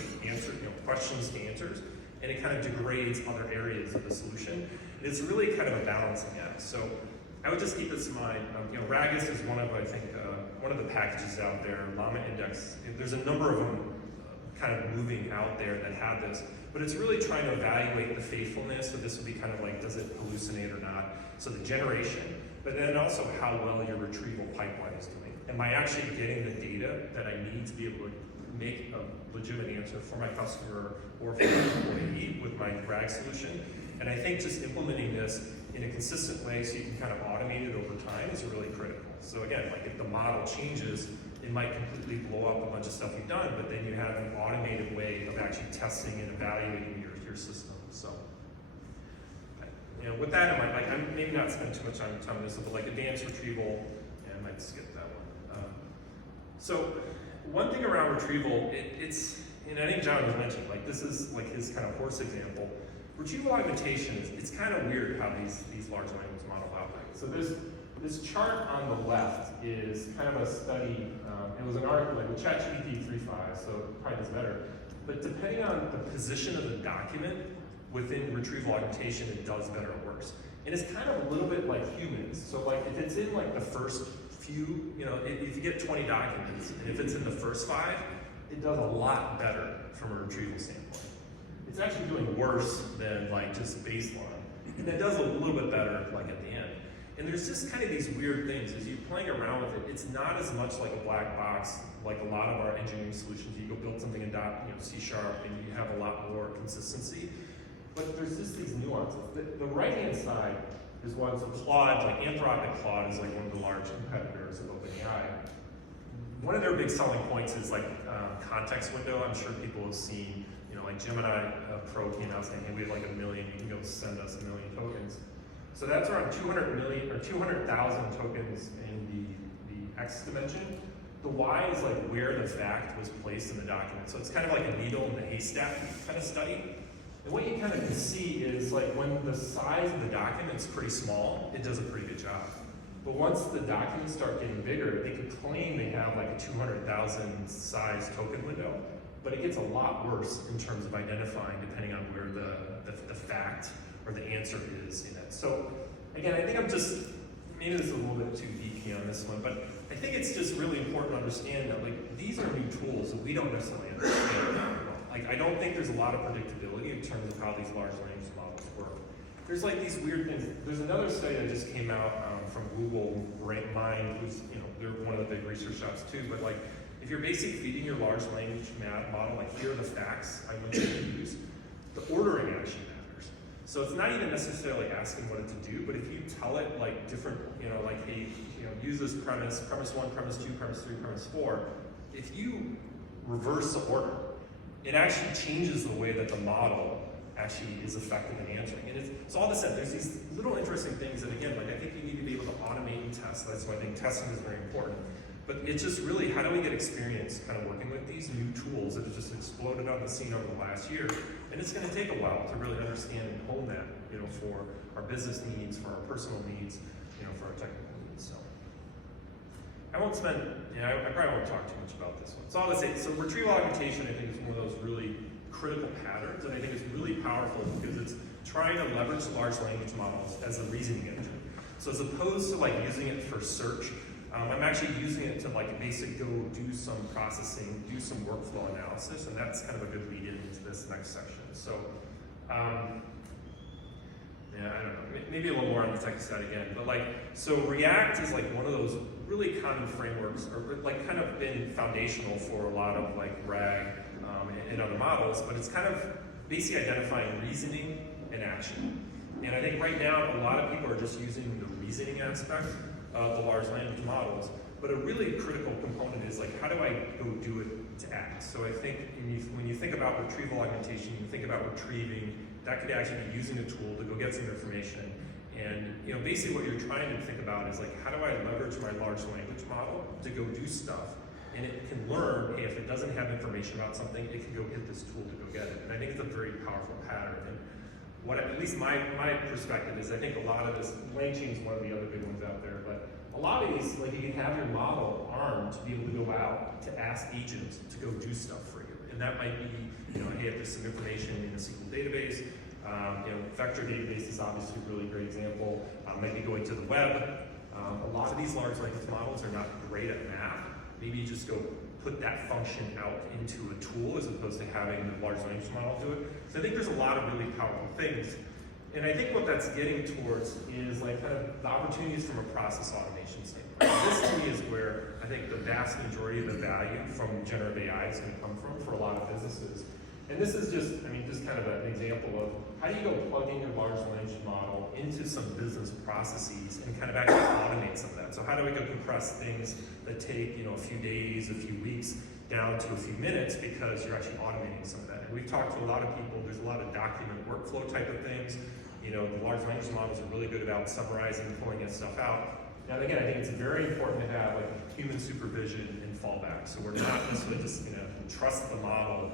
questions to answers, and it kind of degrades other areas of the solution. It's really kind of a balancing act. So I would just keep this in mind. Ragus is one of, I think, one of the packages out there, Llama Index. There's a number of them kind of moving out there that have this, but it's really trying to evaluate the faithfulness. So this would be kind of does it hallucinate or not? So the generation, but then also how well your retrieval pipeline is doing. Am I actually getting the data that I need to be able to make a legitimate answer for my customer or for my employee with my RAG solution? And I think just implementing this in a consistent way so you can kind of automate it over time is really critical. So again, if the model changes, it might completely blow up a bunch of stuff you've done, but then you have an automated way of actually testing and evaluating your system. So, with that in mind, I'm maybe not spend too much time on this, but advanced retrieval, I might skip that one. So, one thing around retrieval, it's, and I think John was mentioning, this is his kind of horse example. Retrieval augmentation it's kind of weird how these large language models operate. So this chart on the left is kind of a study. It was an article with ChatGPT 3.5, so it probably does better. But depending on the position of the document within retrieval augmentation, it does better or worse. And it's kind of a little bit like humans. So if it's in the first few, if you get 20 documents, and if it's in the first 5, it does a lot better from a retrieval standpoint. It's actually doing worse than just baseline. And it does a little bit better at the end. And there's just kind of these weird things. As you're playing around with it, it's not as much like a black box like a lot of our engineering solutions. You go build something in C# and you have a lot more consistency. But there's just these nuances. The right-hand side is one, so Claude, Anthropic Claude is one of the large competitors of OpenAI. One of their big selling points is context window. I'm sure people have seen, Gemini Pro came out saying, hey, we have 1 million, you can go send us 1 million tokens. So that's around 200 million or 200,000 tokens in the X dimension. The Y is where the fact was placed in the document. So it's kind of like a needle in the haystack kind of study. And what you kind of can see is when the size of the document is pretty small, it does a pretty good job. But once the documents start getting bigger, they could claim they have a 200,000 size token window, but it gets a lot worse in terms of identifying depending on where the fact or the answer is in it. So again, I think maybe this is a little bit too geeky on this one, but I think it's just really important to understand that these are new tools that we don't necessarily understand. I don't think there's a lot of predictability in terms of how these large language models work. There's these weird things. There's another study that just came out from Google Mind, who's they're one of the big research shops too. But if you're basically feeding your large language model, here are the facts I want you to use, the ordering actually matters. So it's not even necessarily asking what it to do, but if you tell it different, hey, use this premise 1, premise 2, premise 3, premise 4. If you reverse the order, it actually changes the way that the model actually is effective in answering. And it's all this said, there's these little interesting things that again, I think you need to be able to automate and test. That's why I think testing is very important. But it's just really, how do we get experience kind of working with these new tools that have just exploded on the scene over the last year? And it's gonna take a while to really understand and hone that, for our business needs, for our personal needs, for our technical needs. So I won't spend, I probably won't talk too much about this one. So I'll just say, so retrieval augmentation, I think, is one of those really critical patterns, and I think it's really powerful because it's trying to leverage large language models as a reasoning engine. So as opposed to using it for search, I'm actually using it to like basically go do some processing, do some workflow analysis, and that's kind of a good lead into this next section. So, yeah, I don't know, maybe a little more on the tech side again, but like, so React is like one of those really common frameworks, or like kind of been foundational for a lot of like RAG and other models, but it's kind of basically identifying reasoning and action. And I think right now, a lot of people are just using the reasoning aspect of the large language models, but a really critical component is like, how do I go do it to act? So I think when you think about retrieval augmentation, you think about retrieving, that could actually be using a tool to go get some information. And basically what you're trying to think about is like, how do I leverage my large language model to go do stuff? And it can learn, hey, if it doesn't have information about something, it can go get this tool to go get it. And I think it's a very powerful pattern. And what, at least my perspective is, I think a lot of this, LangChain is one of the other big ones out there, but a lot of these, like you can have your model armed to be able to go out to ask agents to go do stuff for you. And that might be, hey, if there's some information in a SQL database, vector database is obviously a really great example. Might be going to the web. A lot of these large language models are not great at math. Maybe you just go put that function out into a tool as opposed to having the large language model do it. So I think there's a lot of really powerful things. And I think what that's getting towards is like kind of the opportunities from a process automation standpoint. This to me is where I think the vast majority of the value from generative AI is going to come from for a lot of businesses. And this is just, just kind of an example of how do you go plug in your large language model into some business processes and kind of actually automate some of that. So how do we go compress things that take a few days, a few weeks, down to a few minutes because you're actually automating some of that. And we've talked to a lot of people, there's a lot of document workflow type of things. The large language models are really good about summarizing and pulling that stuff out. Now again, I think it's very important to have like human supervision and fallback. So we're not necessarily just going to trust the model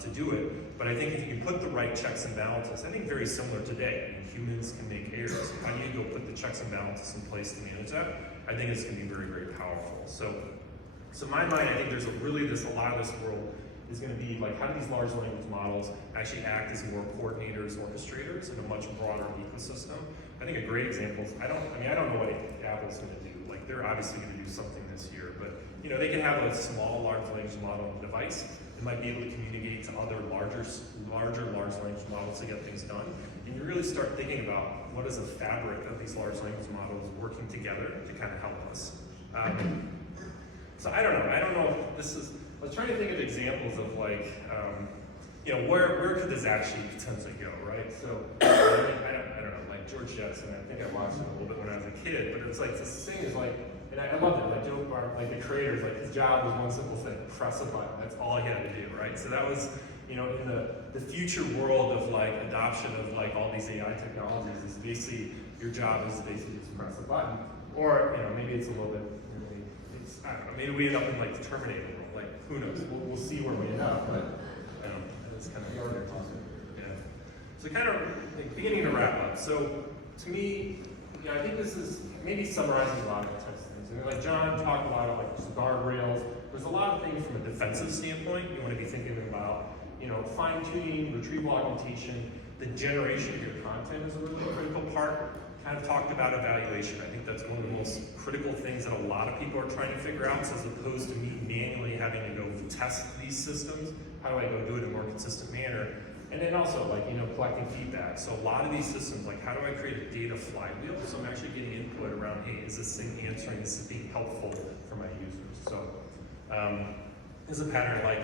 to do it, but I think if you can put the right checks and balances, I think very similar today. Humans can make errors. How do you go put the checks and balances in place to manage that? I think it's going to be very, very powerful. So in my mind, I think there's a lot of this world is going to be like, how do these large language models actually act as more coordinators, orchestrators in a much broader ecosystem? I think a great example is, I don't know what Apple's going to do. Like, they're obviously going to do something this year, but they can have a small large language model device. It might be able to communicate to other larger large language models to get things done. And you really start thinking about what is the fabric of these large language models working together to kind of help us. So I don't know if this is, I was trying to think of examples of like, where could this actually potentially go, right? So I don't know, like George Jetson, I think I watched it a little bit when I was a kid, but it was like, this thing is like, and I loved it, like Joe Barr, like the creators, like his job was one simple thing, press a button, that's all he had to do, right? So that was, in the future world of like adoption of like all these AI technologies is basically, your job is basically just press a button. Or, maybe it's a little bit, I don't know, maybe we end up in like the Terminator world, like who knows, we'll see where we end up, but it's kind of yeah. So kind of like, beginning to wrap up. So to me, I think this is maybe summarizing a lot of the types of things. Like John talked about like just guardrails. There's a lot of things from a defensive standpoint you want to be thinking about. Fine-tuning, retrieval augmentation, the generation of your content is a really critical part. Kind of talked about evaluation. I think that's one of the most critical things that a lot of people are trying to figure out. So as opposed to me manually having to go test these systems, how do I go do it in a more consistent manner? And then also like, collecting feedback. So a lot of these systems, like how do I create a data flywheel? So I'm actually getting input around, hey, is this thing answering, is this being helpful for my users? So there's a pattern, like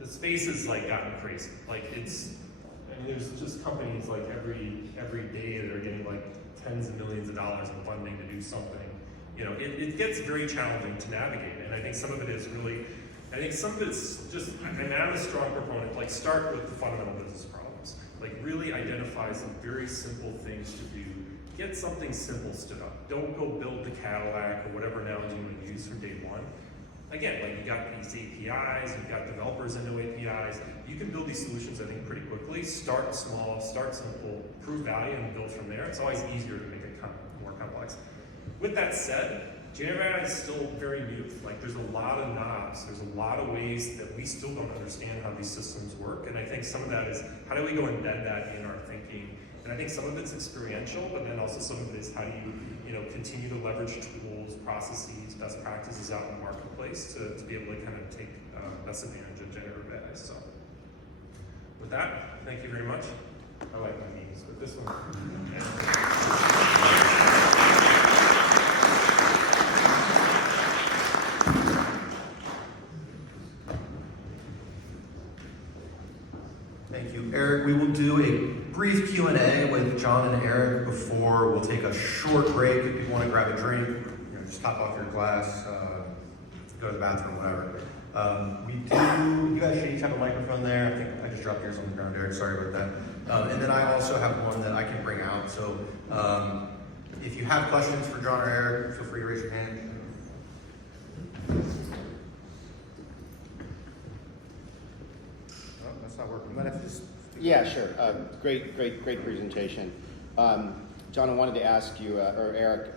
the space has like gotten crazy. Like there's just companies like every day that are getting like tens of millions of dollars in funding to do something. It gets very challenging to navigate. And I think some of it is really, just, I'm a strong proponent, like start with the fundamental business problems. Like really identify some very simple things to do. Get something simple stood up. Don't go build the Cadillac or whatever analogy you would use from day one. Again, like you got these APIs, you've got developers that know APIs. You can build these solutions, I think, pretty quickly. Start small, start simple, prove value, and build from there. It's always easier to make it more complex. With that said, generative AI is still very new. Like there's a lot of knobs, there's a lot of ways that we still don't understand how these systems work. And I think some of that is, how do we go embed that in our thinking And I think some of it's experiential, but then also some of it is how do you continue to leverage tools, processes, best practices out in the marketplace to be able to kind of take best advantage of generative AI. So with that, thank you very much. I like my meetings, but this one. Thank you, Eric. We will do a brief Q&A with John and Eric before we'll take a short break. If you want to grab a drink, just top off your glass, go to the bathroom, whatever. You guys should each have a microphone there. I think I just dropped yours on the ground, Eric. Sorry about that. And then I also have one that I can bring out. So if you have questions for John or Eric, feel free to raise your hand. Oh, that's not working. You might have to just... Yeah, sure. Great presentation. John, I wanted to ask you, or Eric,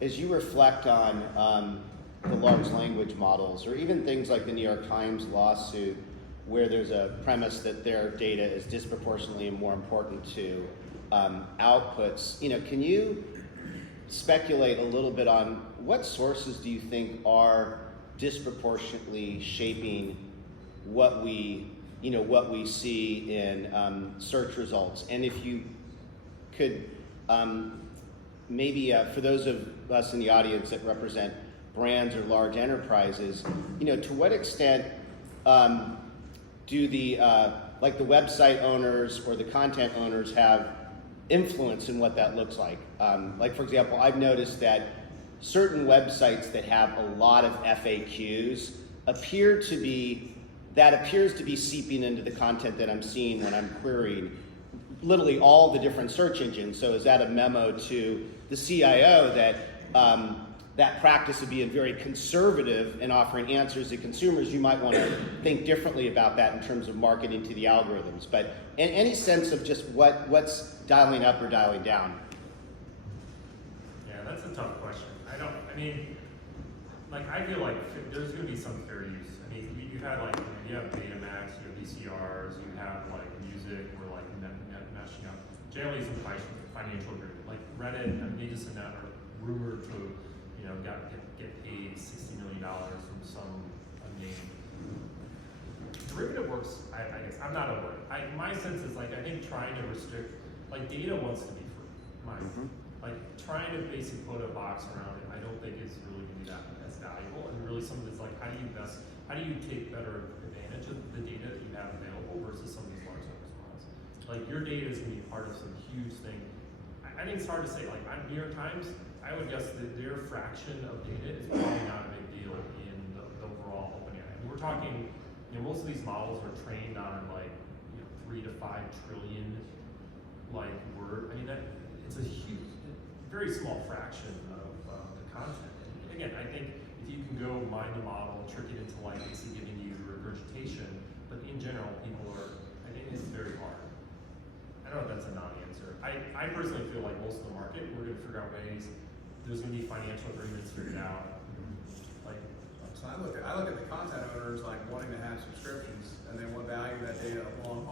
as you reflect on the large language models, or even things like the New York Times lawsuit, where there's a premise that their data is disproportionately more important to outputs, can you speculate a little bit on what sources do you think are disproportionately shaping what we see in search results? And if you could maybe for those of us in the audience that represent brands or large enterprises, to what extent do the the website owners or the content owners have influence in what that looks like? Like, for example, I've noticed that certain websites that have a lot of FAQs appears to be seeping into the content that I'm seeing when I'm querying literally all the different search engines. So is that a memo to the CIO that that practice of being very conservative and offering answers to consumers? You might want to think differently about that in terms of marketing to the algorithms. But in any sense of just what's dialing up or dialing down? Yeah, that's a tough question. I feel like there's going to be some fair use. I mean, you had you have Betamax, you have VCRs, you have music or net meshing up. Generally, some financial agreement. Like Reddit, they just announced, are rumored to, get paid $60 million from some unnamed. Derivative works. I guess I'm not over it. My sense is I think trying to restrict, data wants to be free. Trying to basically put a box around it, I don't think is really going to be that as valuable. And really, some of it's how do you take better advantage of the data that you have available versus some of these large language models? Your data is going to be part of some huge thing. I think it's hard to say. I'm New York Times. I would guess that their fraction of data is probably not a big deal in the overall OpenAI. We're talking, most of these models are trained on 3 to 5 trillion word. It's a huge, very small fraction of the content. And again, I think if you can go mine the model, trick it into basically giving you regurgitation, but in general, I think it's very hard. I don't know if that's a non-answer. I personally feel like most of the market, we're going to figure out ways. There's going to be financial agreements figured out. So I look at the content owners wanting to have subscriptions, and they want value of that data long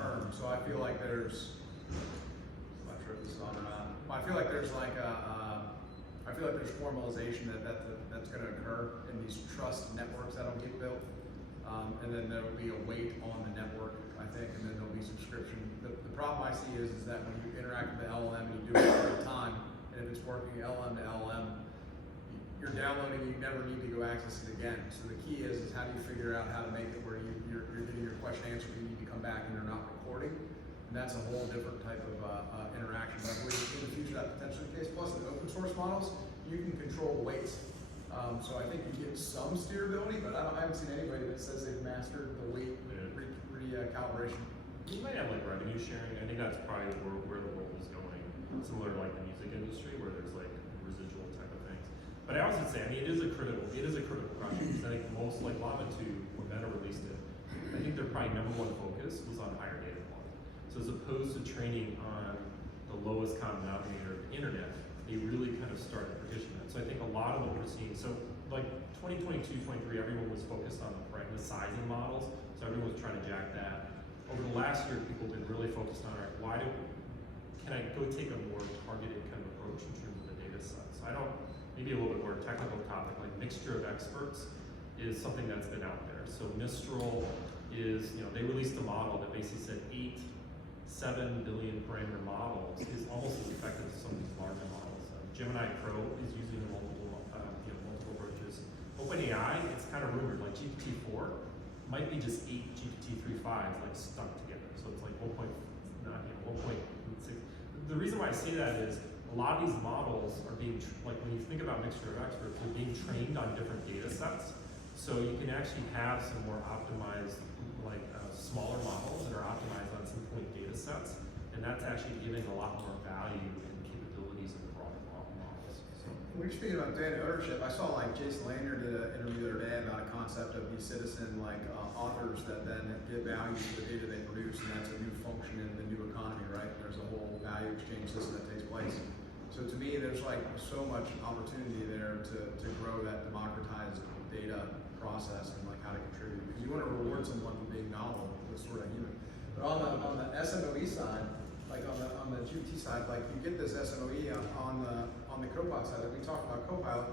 term. So I feel like there's, I'm not sure if this is on or not. I feel like there's there's formalization that's going to occur in these trust networks that'll get built, and then there will be a weight on the network, I think, and then there'll be subscription. The problem I see is that when you interact with the LLM and you do it all the time, and if it's working LLM to LLM, you're downloading, you never need to go access it again. So the key is how do you figure out how to make it where you're getting your question answered, you need to come back and you're not recording. And that's a whole different type of interaction. But I believe in the future that potentially the case. Plus with open source models, you can control weights. So I think you get some steerability, but I haven't seen anybody that says they've mastered the weight recalibration. You might have revenue sharing. I think that's probably where the world is going. Similar to the music industry, where there's residual type of things. But I also say, it is a critical question. I think most Llama 2, when Meta released it, I think their probably number one focus was on higher data quality. So as opposed to training on the lowest common denominator of the internet, they really kind of started partitioning that. So I think a lot of what we're seeing, 2022, 23, everyone was focused on the sizing models. So everyone was trying to jack that. A over the last year, people have been really focused on, all right, can I go take a more targeted kind of approach in terms of the data set? So maybe a little bit more technical topic, like mixture of experts is something that's been out there. So Mistral is, they released a model that basically said 7 billion parameter models is almost as effective as some of these larger models. Gemini Pro is using multiple approaches. OpenAI, it's kind of rumored, like GPT-4 might be just 8 GPT-3.5s like stuck together. So it's like 1.6. The reason why I say that is a lot of these models are being, like when you think about mixture of experts, they're being trained on different data sets. So you can actually have some more optimized, like smaller models that are optimized on some point data sets. And that's actually giving a lot more value and capabilities of the broader models. So, when you're speaking about data ownership, I saw like Jason Lanier did an interview the other day about a concept of these citizen authors that then give value to the data they produce, and that's a new function in the new economy, right? There's a whole value exchange system that takes place. So to me, there's like so much opportunity there to grow that democratized data process and like how to contribute. Because you want to reward someone for being novel, it's sort of human. But on the SMOE side, like on the GPT side, like you get this SMOE on the Copilot side. Like we talked about Copilot.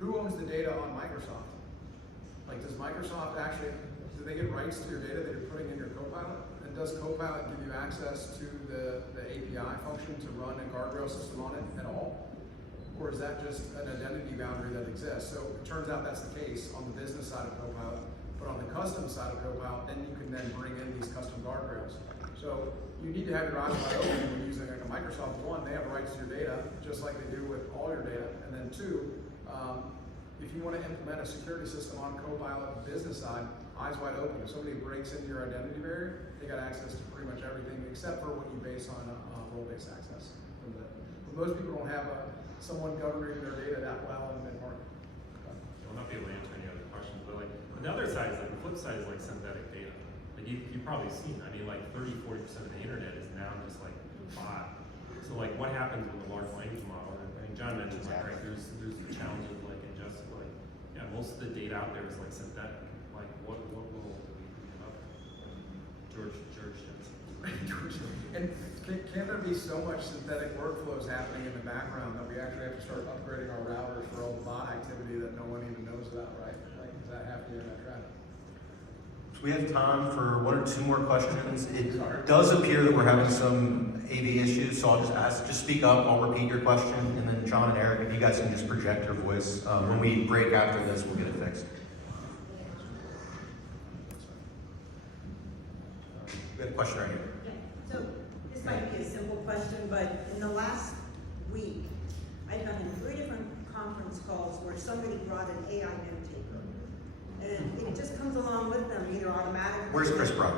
Who owns the data on Microsoft? Like does Microsoft actually, do they get rights to your data that you're putting in your Copilot? And does Copilot give you access to the API function to run a guardrail system on it at all? Or is that just an identity boundary that exists? So it turns out that's the case on the business side of Copilot. But on the custom side of Copilot, then you can then bring in these custom guardrails. So you need to have your eyes wide open when using like a Microsoft one. They have rights to your data, just like they do with all your data. And then two, if you want to implement a security system on Copilot business side, eyes wide open. If somebody breaks into your identity barrier, they got access to pretty much everything except for what you base on role-based access. But most people don't have someone governing their data that well in mid-market. I'll not be able to answer any other questions, but like the other side is like the flip side is like synthetic data. Like you've probably seen, I mean, like 30-40% of the internet is now just like bot. So like what happens with the large language model? And I think John mentioned like, right, there's the challenge of like ingest, like, yeah, most of the data out there is like synthetic. Like what role do we give up? George And can there be so much synthetic workflows happening in the background that we actually have to start upgrading our routers for all the bot activity that no one even knows about, right? Like, is that happening in that traffic? So we have time for 1 or 2 more questions. It does appear that we're having some AV issues, so I'll just speak up, I'll repeat your question, and then John and Eric, if you guys can just project your voice. When we break after this, we'll get it fixed. We have a question right here. So this might be a simple question, but in the last week, I've been in 3 different conference calls where somebody brought an AI note taker. And it just comes along with them, either automatically. Where's Chris Brock?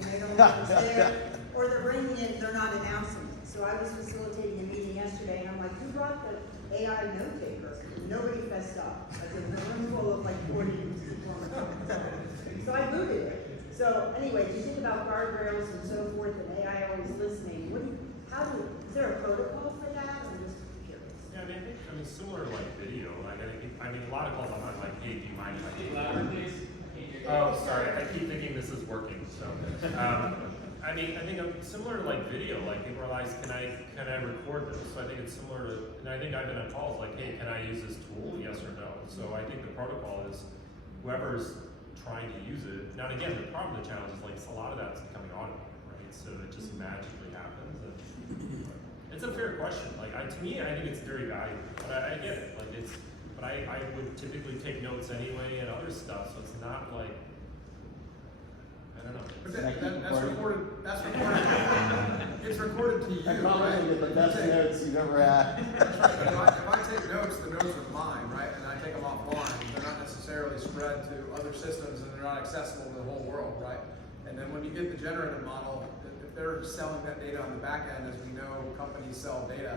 And they don't know it's there, or they're bringing it, they're not announcing it. So I was facilitating a meeting yesterday, and I'm like, who brought the AI note taker? Nobody fessed up. Like in the room full of like 40 people on the conference call. So I booted it. So anyway, do you think about guardrails and so forth, and AI always listening? Is there a protocol for that? I'm just curious. Yeah, I mean, similar to like video. Like I mean, a lot of calls I'm not like, hey, do you mind if I do this? Oh, sorry, I keep thinking this is working. So, I mean, I think similar to like video. Like people are like, can I record this? So I think it's similar to, and I think I've been on calls like, hey, can I use this tool? Yes or no. So I think the protocol is whoever's trying to use it. Now again, the problem, the challenge is like a lot of that's becoming automated, right? So it just magically happens. And it's a fair question. Like to me, I think it's very valuable. But I get it. Like but I would typically take notes anyway and other stuff. So it's not like, I don't know. But that's recorded. That's recorded. It's recorded to you. I probably get the best notes you've ever had. That's right. If I take notes, the notes are mine, right? And I take them offline. They're not necessarily spread to other systems, and they're not accessible to the whole world, right? And then when you get the generative model, if they're selling that data on the back end, as we know, companies sell data.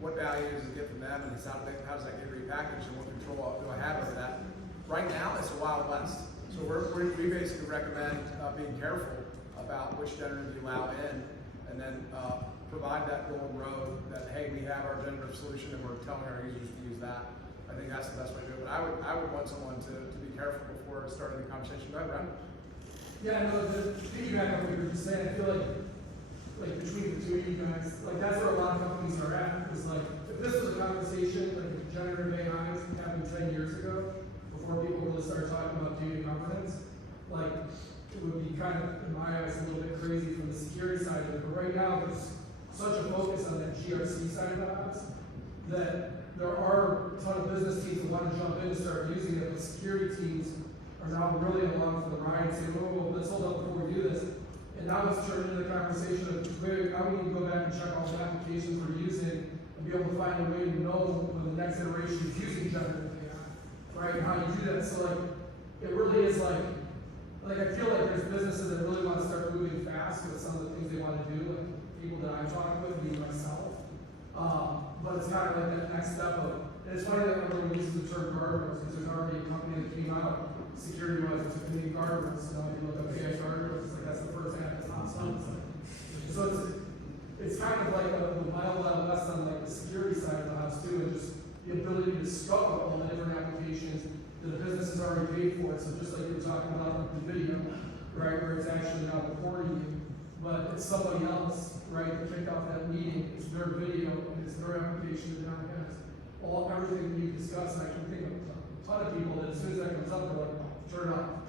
What value does it get from them, and how does that get repackaged, and what control do I have over that? Right now, it's a Wild West. So we basically recommend being careful about which generative you allow in, and then provide that golden road that, hey, we have our generative solution and we're telling our users to use that. I think that's the best way to do it. But I would want someone to be careful before starting the conversation. Go ahead, Brad. Yeah, no, the piggyback on what you were just saying, I feel like between the two of you guys, like that's where a lot of companies are at, is like, if this was a conversation like generative AI happened 10 years ago, before people really started talking about data governance, like, it would be kind of, in my eyes, a little bit crazy from the security side of it, but right now, there's such a focus on that GRC side of the house, that there are a ton of business teams that want to jump in and start using it, but security teams are now really along for the ride and say, oh, let's hold up before we do this. And now it's turned into the conversation of, wait, now we need to go back and check all the applications we're using and be able to find a way to know when the next iteration is using generative AI, right? And how you do that. So like, it really is like I feel like there's businesses that really want to start moving fast with some of the things they want to do, like people that I'm talking with, me myself. But it's kind of like that next step of, and it's funny that everyone uses the term guardrails, because there's already a company that came out security-wise, it's a big guardrails. So if you look up AI guardrails, it's like that's the first app that's pops up. So it's kind of like a mile less on like the security side of the house too, and just the ability to scope all the different applications that the business has already paid for. So just like you're talking about with the video, right, where it's actually not recording you, but it's somebody else, right, that kicked off that meeting. It's their video, and it's their application that now has everything that you discussed. And I can think of a ton of people that as soon as that comes up, they're like, turn it on.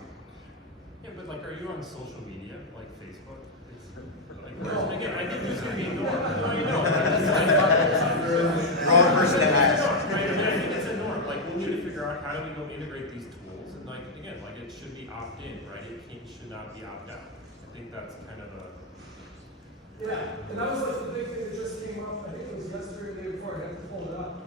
Yeah, but like, are you on social media, like Facebook? It's, like, No. again, I think there's gonna be a norm. No, I know. Wrong person to ask. Right, I mean, I think it's a norm. Like, we need to figure out how do we go integrate these tools, and like, again, like it should be opt-in, right? It should not be opt-out. I think that's kind of a. Yeah, and that was like the big thing that just came up. I think it was yesterday or the day before. I had to pull it up.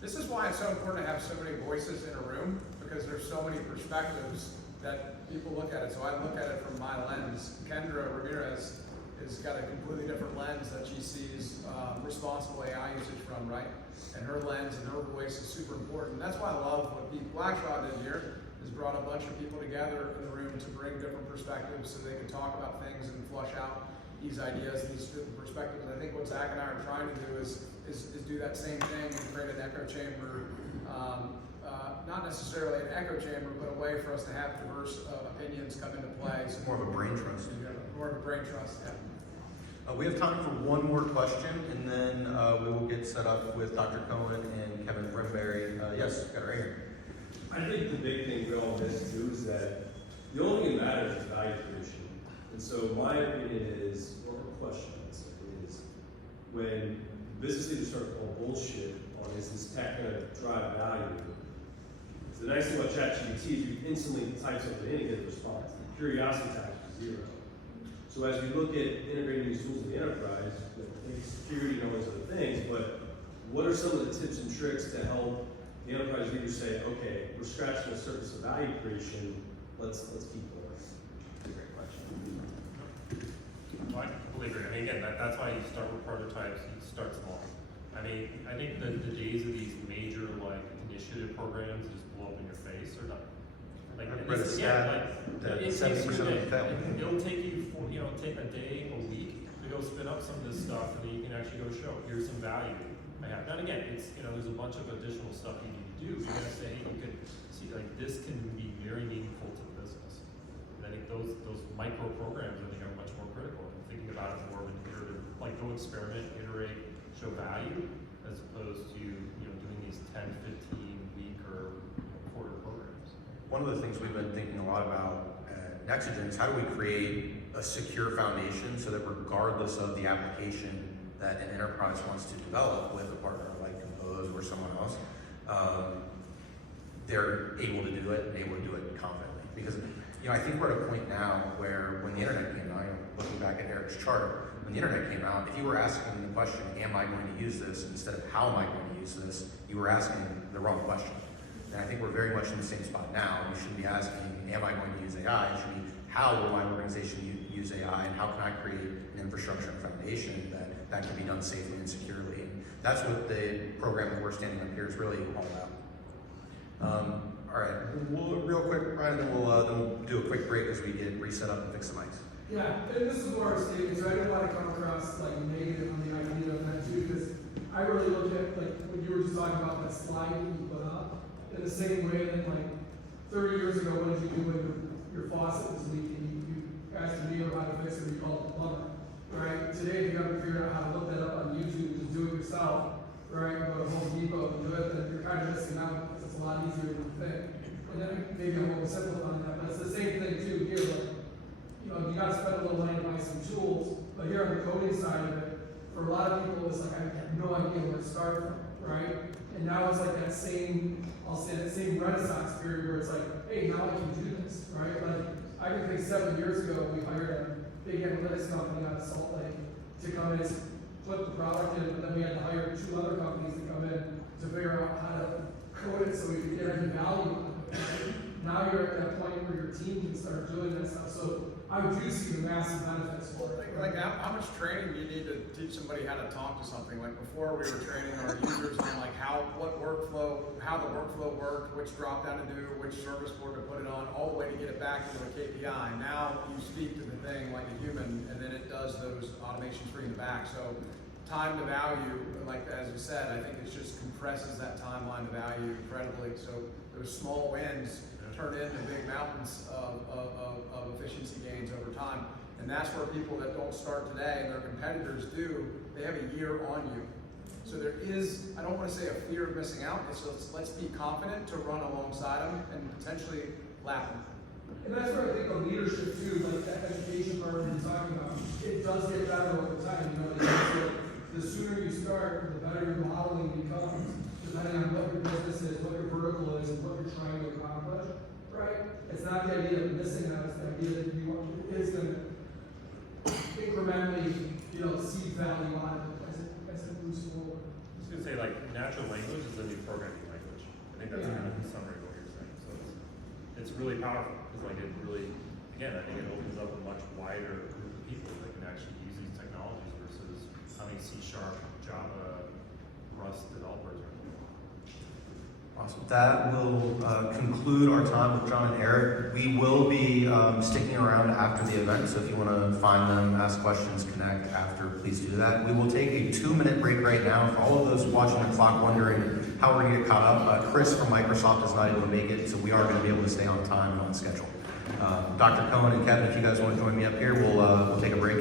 This is why it's so important to have so many voices in a room, because there's so many perspectives that people look at it. So I look at it from my lens. Kendra Ramirez has got a completely different lens that she sees responsible AI usage from, right? And her lens and her voice is super important. That's why I love what Pete Blackshaw did here, is brought a bunch of people together in the room to bring different perspectives so they can talk about things and flush out these ideas, these different perspectives. And I think what Zach and I are trying to do is do that same thing and create an echo chamber, not necessarily an echo chamber, but a way for us to have diverse opinions come into play. So More of a brain trust. more of a brain trust, yeah. We have time for one more question, and then we will get set up with Dr. Cohen and Kevin Brimberry. Yes, got it right here. I think the big thing for all this too is that the only thing that matters is value creation. And so my opinion is, or question is, when business leaders start calling bullshit on is this tech going to drive value? The nice thing about ChatGPT is you instantly type something in and get a response. The curiosity factor is 0. So as we look at integrating these tools in the enterprise, security and all those other things, but what are some of the tips and tricks to help the enterprise leaders say, okay, we're scratching the surface of value creation, let's keep going? That's a great question. Well, I completely agree. I mean, again, that's why you start with prototypes, you start small. I mean, I think the days of these major like initiative programs just blow up in your face are done. Like, I read a stat that it 70% takes you of a them fail. day. It'll take you, take a day, a week to go spin up some of this stuff, and then you can actually go show, here's some value I have. Now again, it's, there's a bunch of additional stuff you need to do. You gotta say, hey, you can see, like, this can be very meaningful to the business. And I think those micro programs, I think, are much more critical. And thinking about it more of an iterative, like, go experiment, iterate, show value, as opposed to, doing these 10, 15 week or quarter programs. One of the things we've been thinking a lot about at Nexigen is how do we create a secure foundation so that regardless of the application that an enterprise wants to develop with a partner like Compoze or someone else, they're able to do it and able to do it confidently. Because I think we're at a point now where when the internet came out, looking back at Eric's chart, when the internet came out, if you were asking the question, am I going to use this, instead of how am I going to use this, you were asking the wrong question. And I think we're very much in the same spot now. You shouldn't be asking, am I going to use AI? It should be, how will my organization use AI, and how can I create an infrastructure and foundation that can be done safely and securely? And that's what the program that we're standing up here is really all about. All right, real quick, Ryan, then we'll do a quick break as we get reset up and fix the mics. Yeah, and this is more a statement, so I didn't want to come across like negative on the idea of that too, because I really look at like when you were just talking about that slide that you put up, in the same way that like 30 years ago, what did you do when your faucet is leaking, you asked a neighbor how to fix it, or you called the plumber, right? Today, if you haven't figured out how to look that up on YouTube, just do it yourself, right? Go to Home Depot and do it, then you're kind of missing out, because it's a lot easier than you think. And then maybe I'm oversimplifying that, but it's the same thing too here, like, you know, you gotta spend a little money to buy some tools, but here on the coding side of it, for a lot of people, it's like, I have no idea where to start from, right? And now it's like that same, I'll say that same Renaissance period where it's like, hey, now I can do this, right? Like, I can think 7 years ago, we hired a big analytics company out of Salt Lake to come in and put the product in, but then we had to hire 2 other companies to come in to figure out how to code it so we could get any value out of it. Right? Now you're at that point where your team can start doing that stuff. So I do see the massive benefits for it. Like how much training do you need to teach somebody how to talk to something? Like before, we were training our users on like how the workflow worked, which drop down to do, which service board to put it on, all the way to get it back into a KPI. Now you speak to the thing like a human, and then it does those automations for you in the back. So time to value, like as you said, I think it just compresses that timeline to value incredibly. So those small wins turn into big mountains of efficiency gains over time. And that's where people that don't start today and their competitors do, they have a year on you. So there is, I don't want to say a fear of missing out, it's just let's be confident to run alongside them and potentially lap them. And that's where I think the leadership too, like that education part we're talking about, it does get better over time. You know, the sooner you start, the better your modeling becomes, depending on what your business is, what your vertical is, and what you're trying to accomplish, right? It's not the idea of missing out, it's the idea that you want, it's going to incrementally, see value out of it as it moves forward. I was gonna say, like, natural language is the new programming language. I think that's kind of the summary of what you're saying. So it's really powerful, because like it really, again, I think it opens up a much wider group of people that can actually use these technologies versus having C#, Java, Rust developers or anything. Awesome. That will conclude our time with John and Eric. We will be sticking around after the event, so if you want to find them, ask questions, connect after, please do that. We will take a 2-minute break right now. For all of those watching the clock wondering how we're going to get caught up, Chris from Microsoft is not able to make it, so we are going to be able to stay on time and on schedule. Dr. Cohen and Kevin, if you guys want to join me up here, we'll take a break.